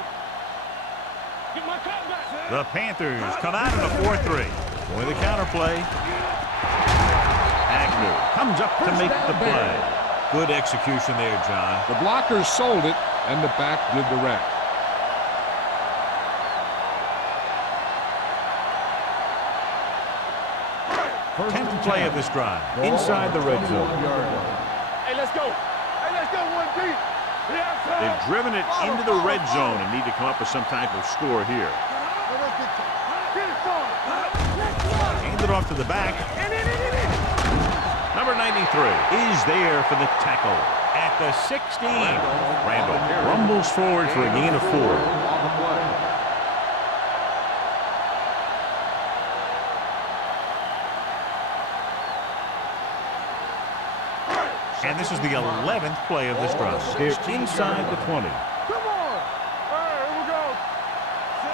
Get my cut back. The Panthers come out in a 4-3. Boy, the counterplay. Agnew comes up to make the play. Good execution there, John. The blockers sold it, and the back did the rest. Tenth play of this drive, inside the red zone. Hey, let's go. Hey, let's go, 1D. They've driven it into the red zone and need to come up with some type of score here. Hand it off to the back. Number 93 is there for the tackle at the 16. Randall rumbles forward for a gain of 4. And this is the 11th play of this drive. They're inside the 20. Come on. All right, here we go.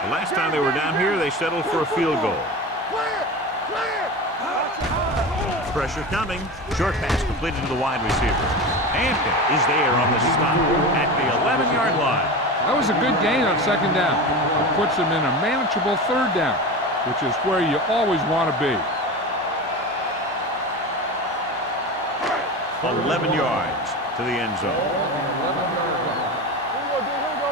The last time they were down here, they settled for a field goal. Pressure coming. Short pass completed to the wide receiver. Hampton is there on the stop at the 11-yard line. That was a good gain on 2nd down. It puts them in a manageable 3rd down, which is where you always want to be. 11 yards to the end zone. Here we go.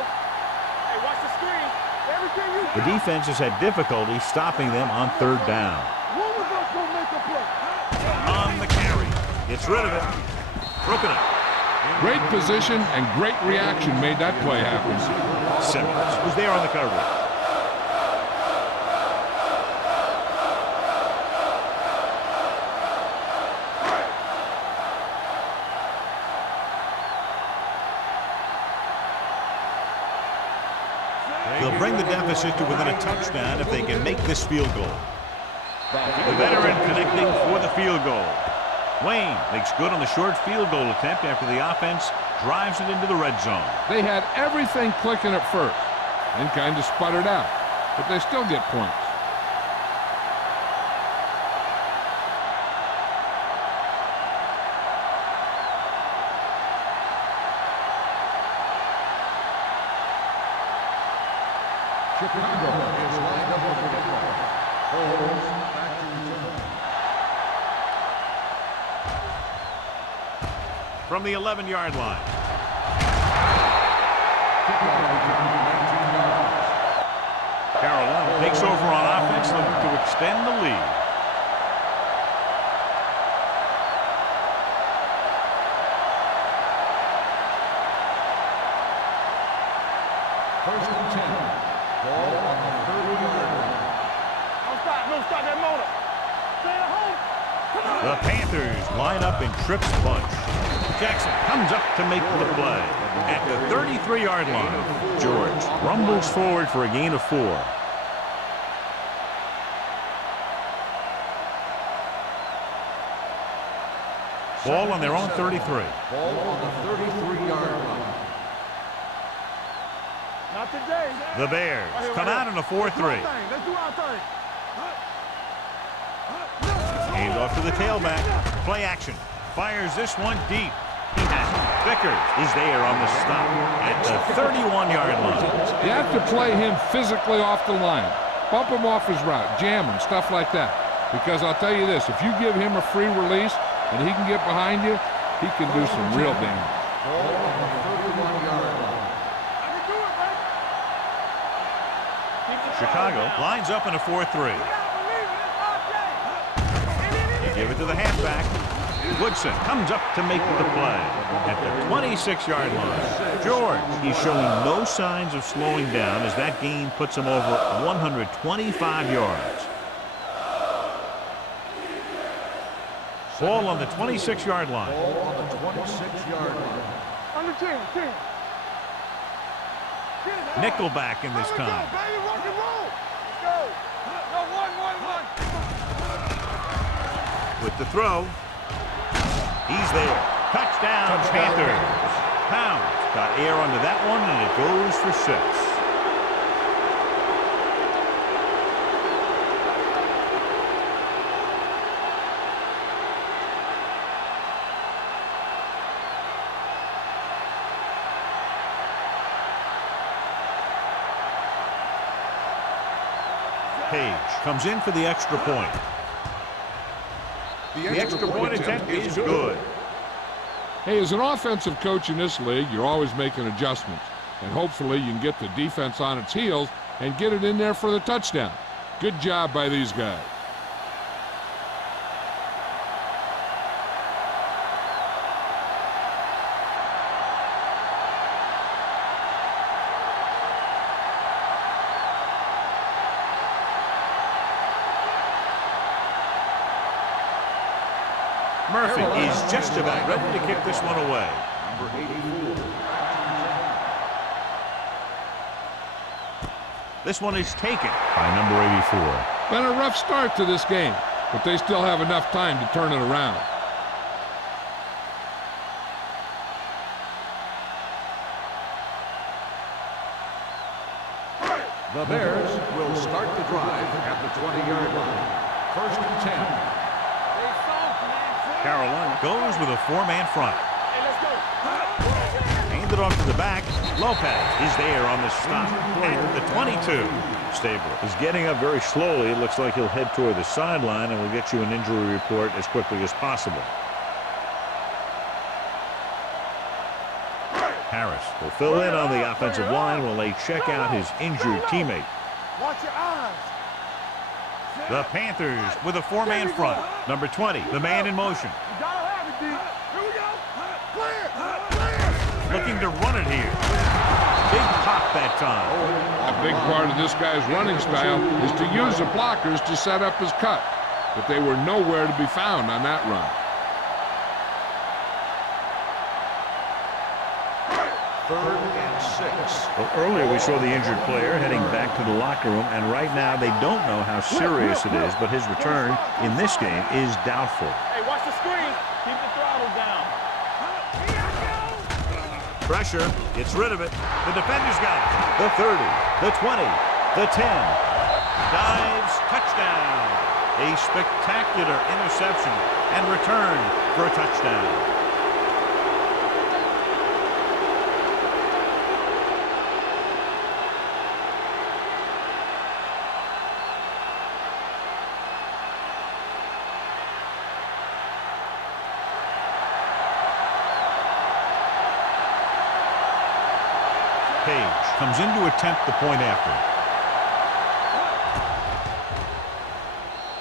Hey, watch the screen. Everything you The defense has had difficulty stopping them on 3rd down. One of us gonna make a play. On the carry. Gets rid of it. Broken up. Great position and great reaction made that play happen. Simmons was there on the coverage. They'll bring the deficit to within a touchdown if they can make this field goal. The veteran connecting for the field goal. Wayne makes good on the short field goal attempt after the offense drives it into the red zone. They had everything clicking at first and kind of sputtered out, but they still get points. Chicago is lined up with the football. Holds back to return. From the 11-yard line. Carolina takes over on offense, looking to extend the lead. First and 10. Ball on the 30-yard line. Don't stop that motor. Stay at home. Come on. The Panthers line up in trips bunch. Jackson comes up to make the play at the 33-yard line. George rumbles forward for a gain of 4. Ball on their own 33. Ball on the 33-yard line. Not today. The Bears come out in a 4-3. Let's do our thing. Hand off to the tailback. Play action. Fires this one deep. He has it. Vickers is there on the stop at the 31-yard line. You have to play him physically off the line. Bump him off his route, jam him, stuff like that. Because I'll tell you this, if you give him a free release and he can get behind you, he can do some real damage. Chicago lines up in a 4-3. They give it to the halfback. Woodson comes up to make the play at the 26-yard line. George, he's showing no signs of slowing down as that gain puts him over 125 yards. Ball on the 26-yard line. Ball on the 26-yard line. On the 10. Nickelback in this time. Baby, rock and roll. Go. No, one. With the throw. He's there. Touchdown, Panthers. Pound got air under that one, and it goes for 6. Page comes in for the extra point. The extra point attempt is good. Hey, as an offensive coach in this league, you're always making adjustments. And hopefully you can get the defense on its heels and get it in there for the touchdown. Good job by these guys. Murphy is just about ready to kick this one away. Number 84. This one is taken by number 84. Been a rough start to this game, but they still have enough time to turn it around. The Bears will start the drive at the 20-yard line. 1st and 10. Carolina goes with a 4-man front. Handed off to the back. Lopez is there on the stop at the 22. Stabler is getting up very slowly. It looks like he'll head toward the sideline, and we'll get you an injury report as quickly as possible. Harris will fill in on the offensive line while they check out his injured teammate. Watch your eyes. The Panthers with a 4-man front. Number 20, the man in motion. You gotta have it, D. Here we go. Clear. Looking to run it here. Big pop that time. A big part of this guy's running style is to use the blockers to set up his cut. But they were nowhere to be found on that run. 3rd and 6. Well, earlier we saw the injured player heading back to the locker room, and right now they don't know how serious it is, but his return in this game is doubtful. Hey, watch the screen. Keep the throttle down. Pressure, gets rid of it. The defender's got it. The 30, the 20, the 10. Dives, touchdown. A spectacular interception and return for a touchdown. Page comes in to attempt the point after.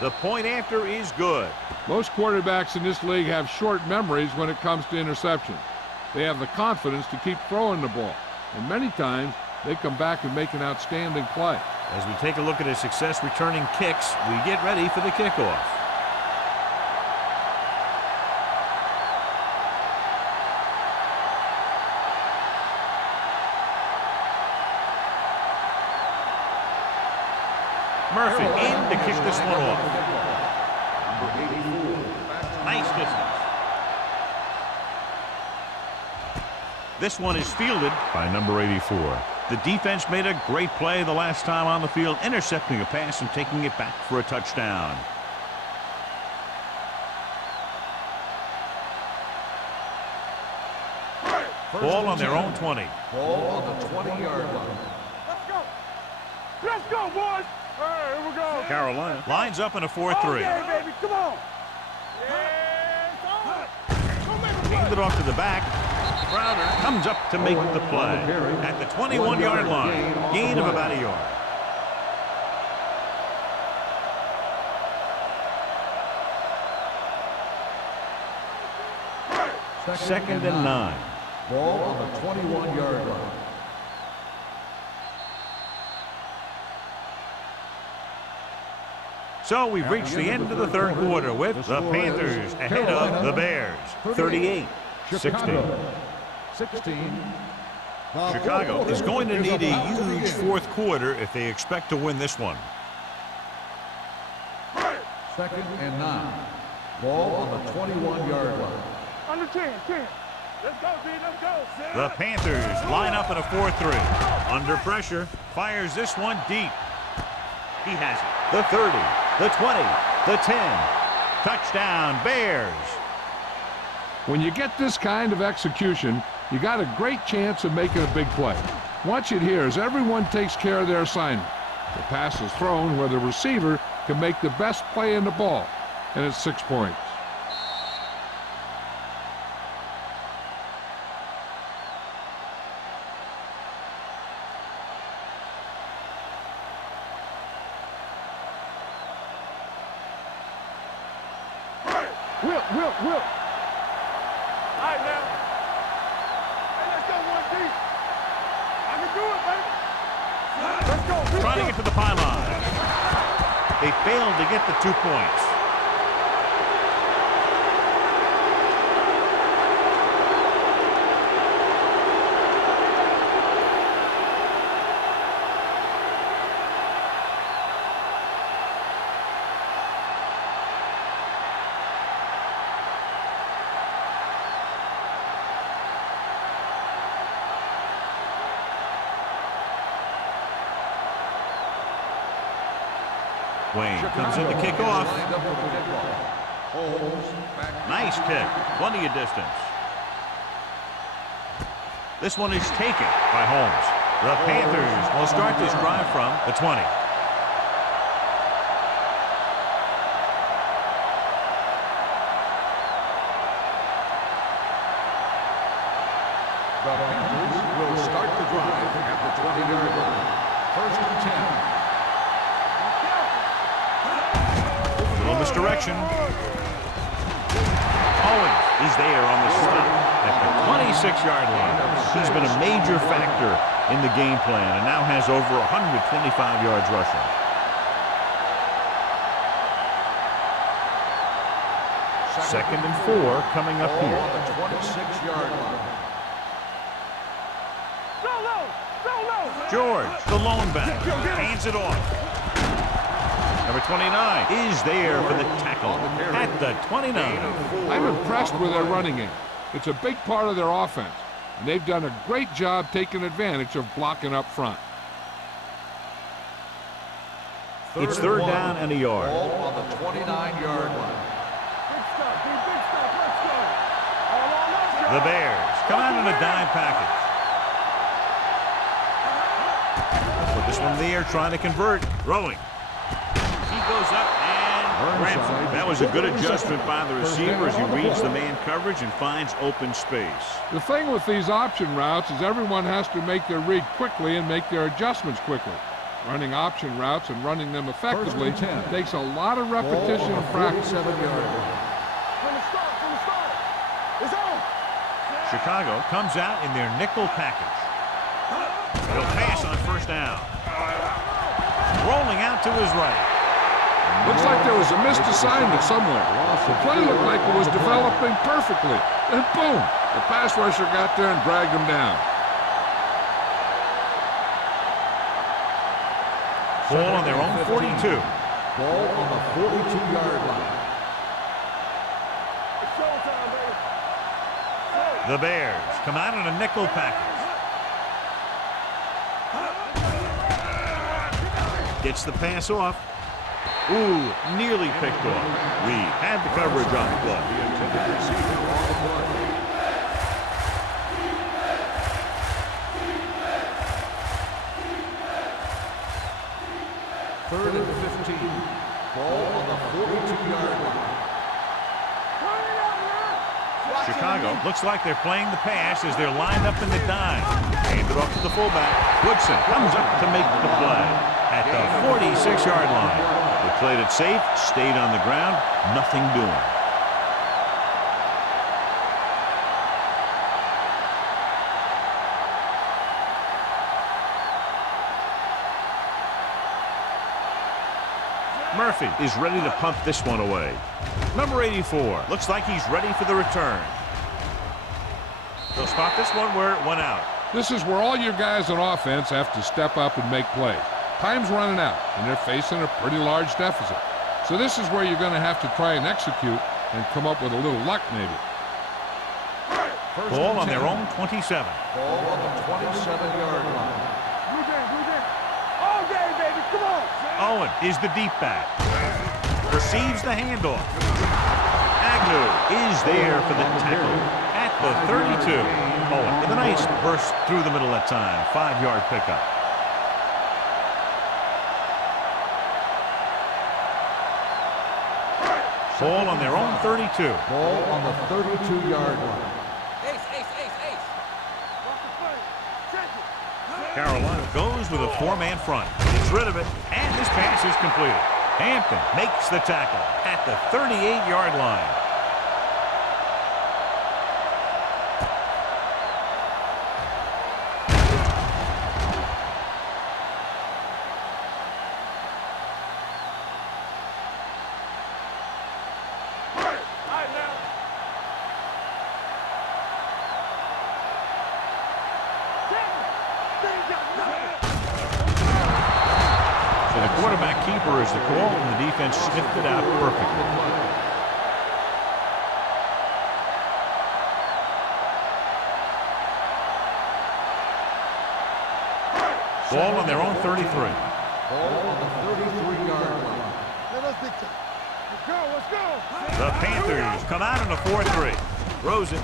The point after is good. Most quarterbacks in this league have short memories when it comes to interceptions. They have the confidence to keep throwing the ball, and many times they come back and make an outstanding play. As we take a look at his success returning kicks, we get ready for the kickoff. Murphy in to kick this one off. Number 84. Nice distance. This one is fielded by number 84. The defense made a great play the last time on the field, intercepting a pass and taking it back for a touchdown. Ball on their own 20. Ball on the 20-yard line. Let's go. Let's go, boys. All right, here we go. Carolina lines up in a 4-3. Okay, baby, come on. Yeah, don't make a play. Handed off to the back. Crowder comes up to make the play at the 21-yard line. Gain of about a yard. Second and 9. Ball on the 21-yard line. So we've reached the end of the third quarter with the Panthers ahead of the Bears, 38-16. Chicago is going to need a huge fourth quarter if they expect to win this one. Second and 9. Ball on the 21-yard line. Under 10. Let's go, B, let's go. The Panthers line up in a 4-3. Under pressure, fires this one deep. He has it. The 30, the 20, the 10. Touchdown, Bears. When you get this kind of execution, you got a great chance of making a big play. Watch it here as everyone takes care of their assignment. The pass is thrown where the receiver can make the best play in the ball, and it's 6 points. Will. All right, now. Hey, let's go, 1D. I can do it, baby. Let's go. Trying to get to the pylon. They failed to get the 2 points. Wayne comes in to kick off. Nice kick. Plenty of distance. This one is taken by Holmes. The Panthers will start this drive from the 20. The Panthers will start the drive at the 20-yard line. First and 10. Little misdirection. Owens, he's there on the stop at the 26-yard line. He's been a major factor in the game plan and now has over 125 yards rushing. Second and 4 coming up here. On the 26-yard line. George, the lone back, hands it off. Number 29 is there for the tackle at the 29. I'm impressed with their running game. It's a big part of their offense, and they've done a great job taking advantage of blocking up front. It's third down and a yard. Ball on the 29-yard line. Big stop, let's go. All on us, The Bears come out in a dime package. Put this one there, trying to convert. Throwing. He goes up and grabs it. That was a good adjustment by the receiver as he reads the man coverage and finds open space. The thing with these option routes is everyone has to make their read quickly and make their adjustments quickly. Running option routes and running them effectively takes a lot of repetition and practice. From the start. It's on. Chicago comes out in their nickel package. He'll pass on first down. Rolling out to his right. Looks like there was a missed assignment somewhere. The play looked like it was developing perfectly. And boom, the pass rusher got there and dragged him down. Ball on their own 42. Ball on the 42-yard line. It's showtime, baby. The Bears come out in a nickel package. Gets the pass off. Ooh, nearly picked off. Reed had the coverage on the play. The intended receiver on the play. Third and 15. Ball on the 42-yard line. Chicago looks like they're playing the pass as they're lined up in the dime. Handed off to the fullback. Woodson comes up to make the play at the 46-yard line. They played it safe, stayed on the ground, nothing doing. Murphy is ready to punt this one away. Number 84 looks like he's ready for the return. They'll spot this one where it went out. This is where all your guys on offense have to step up and make plays. Time's running out, and they're facing a pretty large deficit. So this is where you're going to have to try and execute and come up with a little luck maybe. Ball on their own 27. Ball on the 27-yard line. Blue game. All game, baby. Come on. Owen is the deep back. Receives the handoff. Agnew is there for the tackle at the 32. Owen with a nice burst through the middle that time. 5-yard pickup. Ball on their own 32. Ball on the 32-yard line. Carolina goes with a 4-man front. Gets rid of it, and this pass is completed. Hampton makes the tackle at the 38-yard line. Quarterback keeper is the call, and the defense sniffed it out perfectly. Ball on their own 33. Ball on the 33-yard line. Let's go. The Panthers come out in a 4-3. Rosen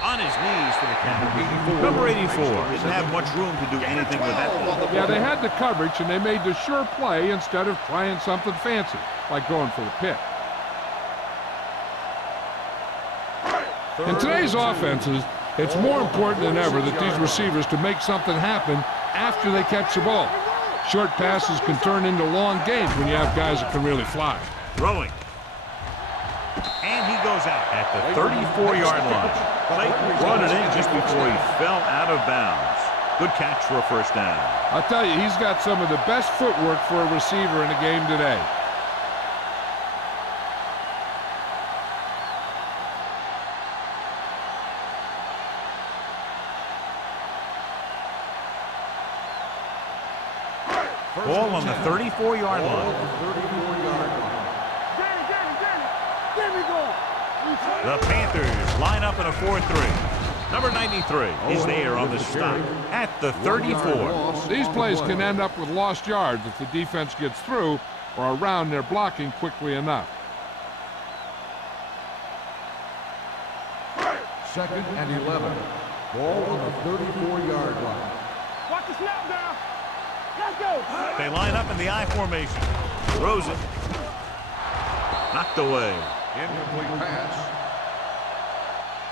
on his knees for the count. Number 84 didn't have much room to do anything with that ball. Yeah, they had the coverage, and they made the sure play instead of trying something fancy, like going for the pick. In today's offenses, it's more important than ever that these receivers to make something happen after they catch the ball. Short passes can turn into long gains when you have guys that can really fly. Throwing. And he goes out at the 34-yard line. Clayton brought it in just before he fell out of bounds. Good catch for a first down. I'll tell you, he's got some of the best footwork for a receiver in the game today. Ball on the 34-yard line. The Panthers line up in a 4-3. Number 93 is there on the stop at the 34. These plays can end up with lost yards if the defense gets through or around their blocking quickly enough. Second and 11. Ball on the 34-yard line. Watch the snap now. Let's go. They line up in the I formation. Rosen knocked away. Incomplete pass.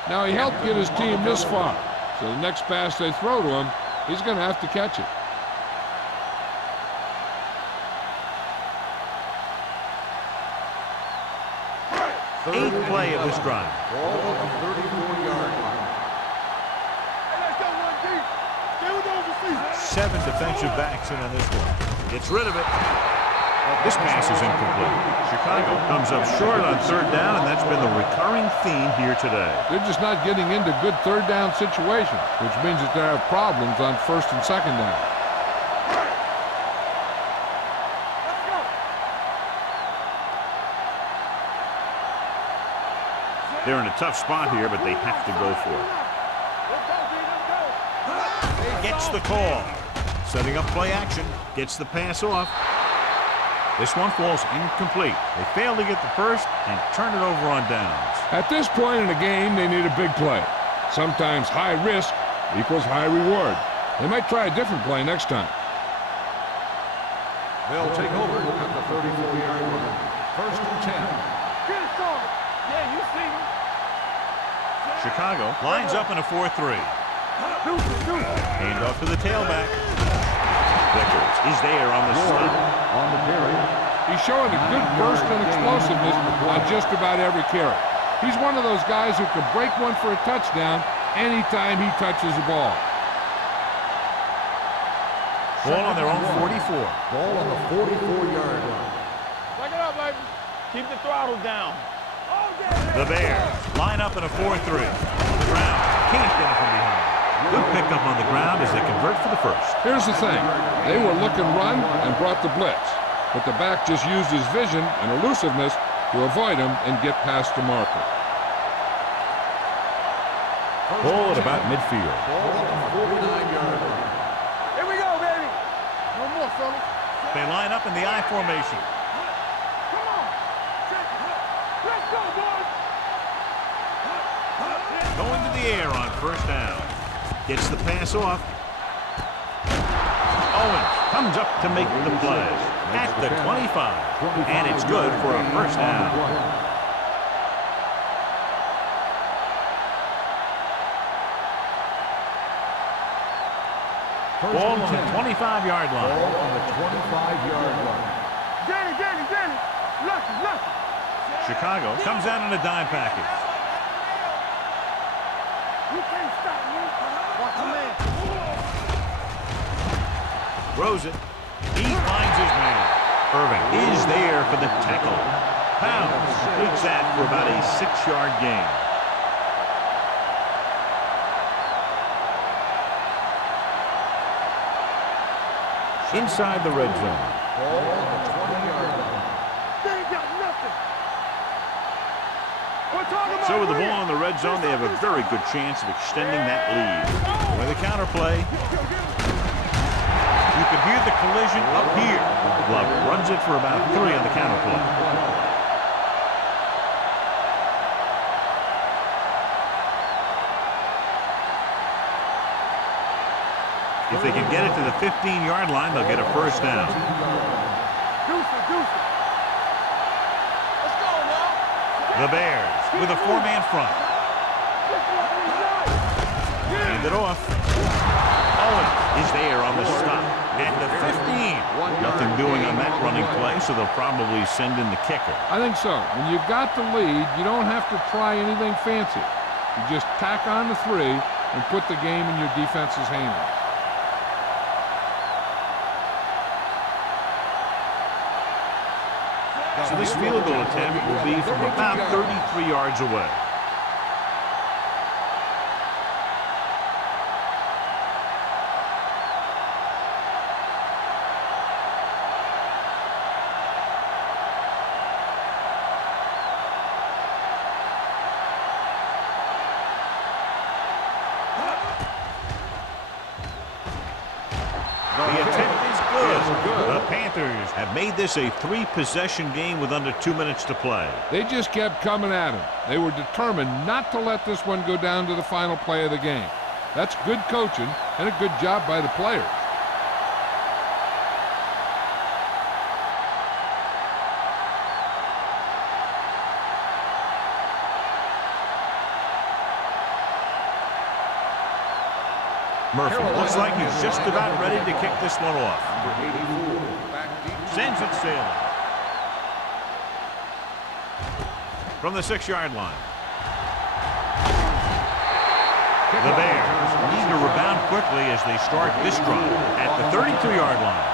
Now, he helped get his team this far, so the next pass they throw to him, he's going to have to catch it. Eighth play of this drive. Ball on the 34-yard line. Let's go, one deep. Stay with those receivers. 7 defensive backs in on this one. Gets rid of it. This pass is incomplete. Chicago comes up short on third down, and that's been the recurring theme here today. They're just not getting into good third down situations, which means that they have problems on first and second down. They're in a tough spot here, but they have to go for it. Gets the call. Setting up play action. Gets the pass off. This one falls incomplete. They fail to get the first and turn it over on downs. At this point in the game, they need a big play. Sometimes high risk equals high reward. They might try a different play next time. They'll take over at the 34-yard line. First and 10. Get it started. Yeah, you see me. Chicago lines up in a 4-3. Hand off to the tailback. Vickers is there on the stop. On the carry. He's showing a good burst and explosiveness on just about every carry. He's one of those guys who can break one for a touchdown anytime he touches the ball. Ball on their own 44. Ball on the 44-yard line. Back it up, baby. Keep the throttle down. The Bears line up in a 4-3. On the ground. Can't get it from behind. Good pickup on the ground as they convert for the first. Here's the thing. They were looking run and brought the blitz. But the back just used his vision and elusiveness to avoid him and get past the marker. Ball at about midfield. Ball on the 49-yard line. Here we go, baby. No more, fellas. They line up in the I formation. Come on. Let's go, boys. Going to the air on first down. Gets the pass off. Owens comes up to make the play at the 25. And it's good for a first down. Ball on the 25-yard line. Ball on the 25-yard line. Danny. Lucky. Chicago comes out in a dime package. You can't stop me. Watch the man. Throws it. He finds his man. Irving is there for the tackle. Pounds completes that for about a 6-yard gain. Inside the red zone. Ball on the 20-yard line. They ain't got nothing. We're talking about So with the win. ball in the red zone, they have a very good chance of extending that lead. With the counterplay, you can hear the collision up here. Glover runs it for about 3 on the counterplay. If they can get it to the 15-yard line, they'll get a first down. Deuce it. Let's go now. The Bears with a 4-man front. Hand it off. Owens is there on the stop at the 15. Nothing doing on that running play, so they'll probably send in the kicker. I think so. When you've got the lead, you don't have to try anything fancy. You just tack on the 3 and put the game in your defense's hands. So this field goal attempt will be from about 33 yards away. The attempt is good. The Panthers have made this a 3-possession game with under 2 minutes to play. They just kept coming at him. They were determined not to let this one go down to the final play of the game. That's good coaching and a good job by the players. Murphy looks like he's just about ready to kick this one off. Sends it sailing. From the 6-yard line. The Bears need to rebound quickly as they start this drive at the 32-yard line.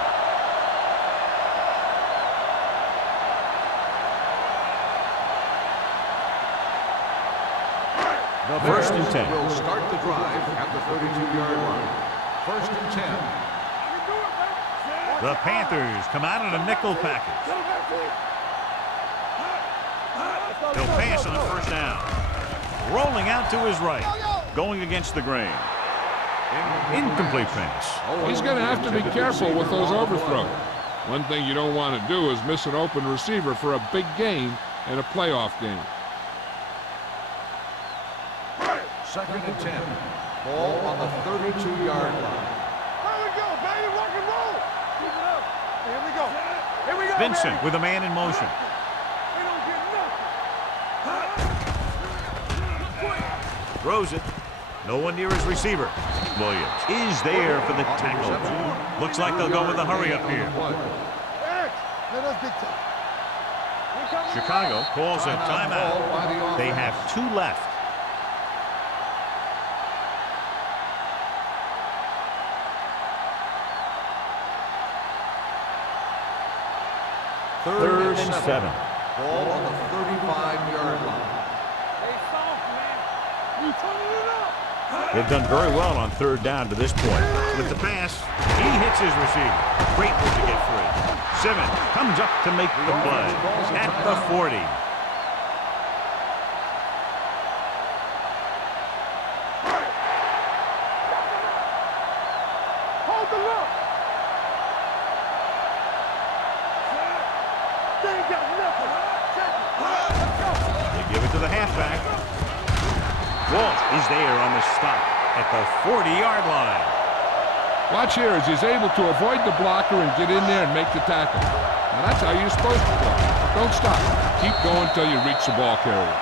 The First and 10. will start the drive at the 32-yard line. First and 10. The Panthers come out in a nickel package. He'll pass on the first down. Rolling out to his right. Going against the grain. Incomplete pass. He's going to have to be careful with those overthrows. One thing you don't want to do is miss an open receiver for a big gain in a playoff game. 2nd and 10. Ball on the 32-yard line. Here we go, baby. Rock and roll. Keep it up. Here we go. Here we go, Vincent baby. with a man in motion. They don't get nothing. Throws it. No one near his receiver. Williams is there for the tackle. Looks like they'll go with a hurry up here. Eric, let us dictate. Chicago calls a timeout. They have 2 left. Third and 7. Ball on the 35-yard line. Hey, soft, man. You turning it up. They've done very well on 3rd down to this point. With the pass, he hits his receiver. Great move to get free. Simmons comes up to make the play at the 40. Hold the look. They ain't got nothing. Let's go. They give it to the halfback. Walt is there on the stop at the 40-yard line. Watch here as he's able to avoid the blocker and get in there and make the tackle. Now that's how you're supposed to play. Don't stop. Keep going until you reach the ball carrier.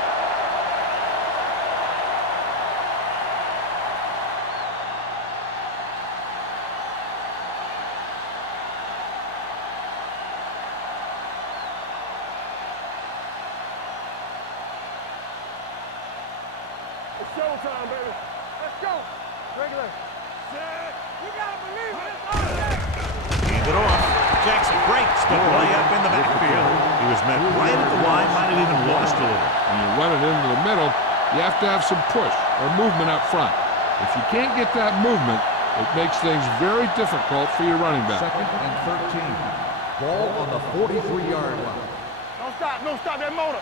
It's showtime, baby. Let's go. Regular. Set. You gotta believe it. It's all set. Hand it off. Jackson breaks the play up in the backfield. He was met right at the line, might have even lost a little. When you run it into the middle, you have to have some push or movement up front. If you can't get that movement, it makes things very difficult for your running back. 2nd and 13. Ball on the 43-yard line. Don't stop. Don't stop that motor.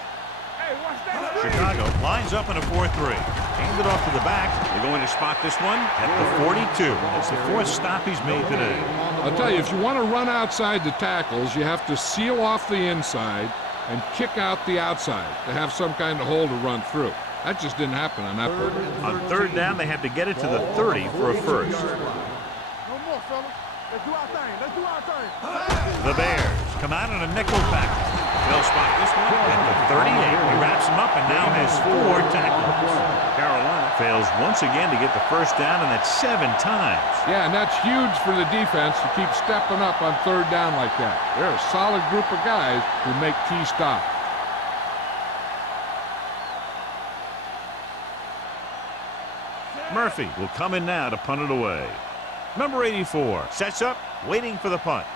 Hey, watch that. Chicago lines up in a 4-3. Hand it off to the back. They're going to spot this one at the 42. That's the 4th stop he's made today. I'll tell you, if you want to run outside the tackles, you have to seal off the inside and kick out the outside to have some kind of hole to run through. That just didn't happen on that play. On 3rd down, they have to get it to the 30 for a first. No more, fellas. Let's do our thing. Let's do our thing. The Bears come out in a nickel pack. They'll spot this one at the 38. He wraps him up and now has 4 tackles. Carolina fails once again to get the first down, and that's 7 times. Yeah, and that's huge for the defense to keep stepping up on 3rd down like that. They're a solid group of guys who make key stops. Murphy will come in now to punt it away. Number 84 sets up, waiting for the punt.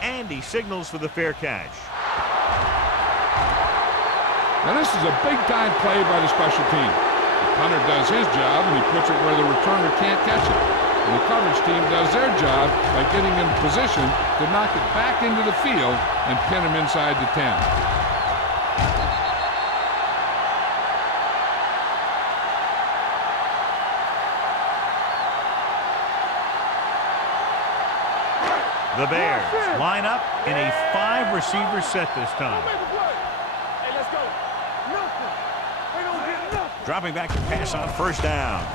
And he signals for the fair catch. Now this is a big-time play by the special team. The punter does his job, and he puts it where the returner can't catch it. And the coverage team does their job by getting in position to knock it back into the field and pin him inside the 10. The Bears line up in a 5-receiver set this time. Hey, let's go. Nothing. They don't get nothing. Dropping back to pass on 1st down.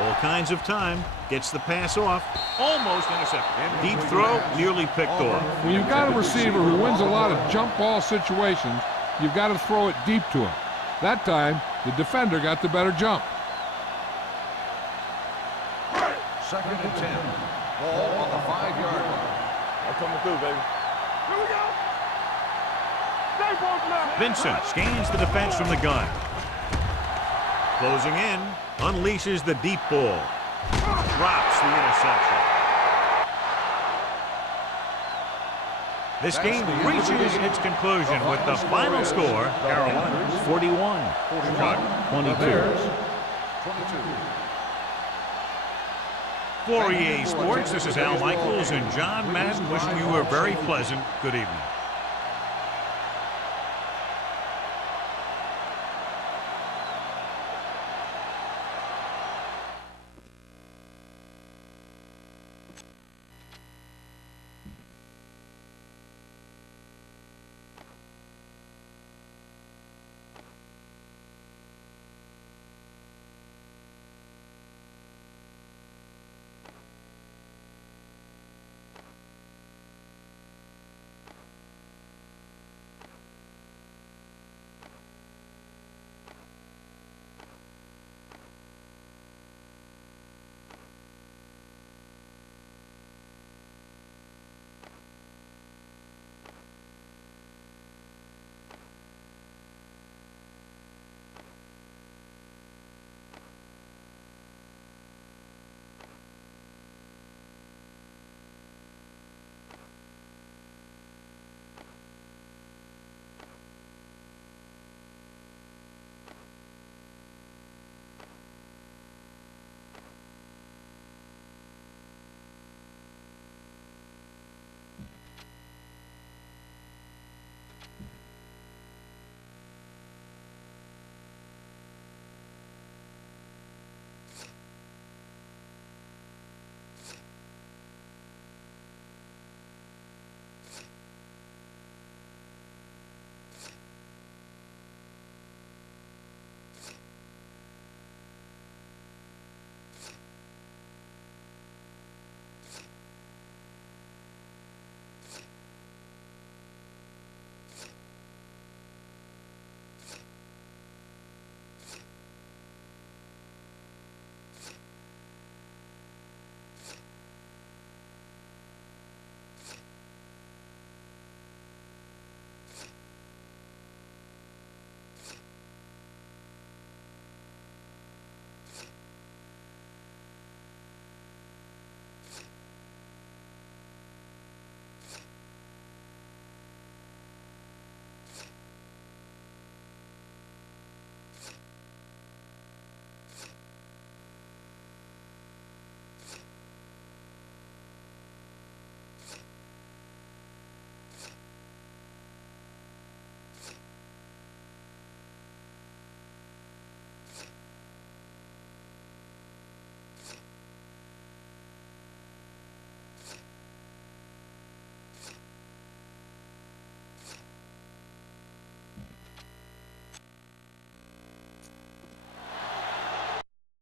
All kinds of time. Gets the pass off. Almost intercepted. Deep throw, nearly picked off. When you've got a receiver who wins a lot of jump ball situations, you've got to throw it deep to him. That time, the defender got the better jump. 2nd and 10. Ball on the 5-yard line. I'm coming through, baby. Here we go. Stay both left. Vincent scans the defense from the gun. Closing in, unleashes the deep ball. Drops the interception. This game reaches its conclusion with the final score, Carolina 41, Chicago 22. For EA Sports, this is Al Michaels and John Madden wishing you a very pleasant good evening.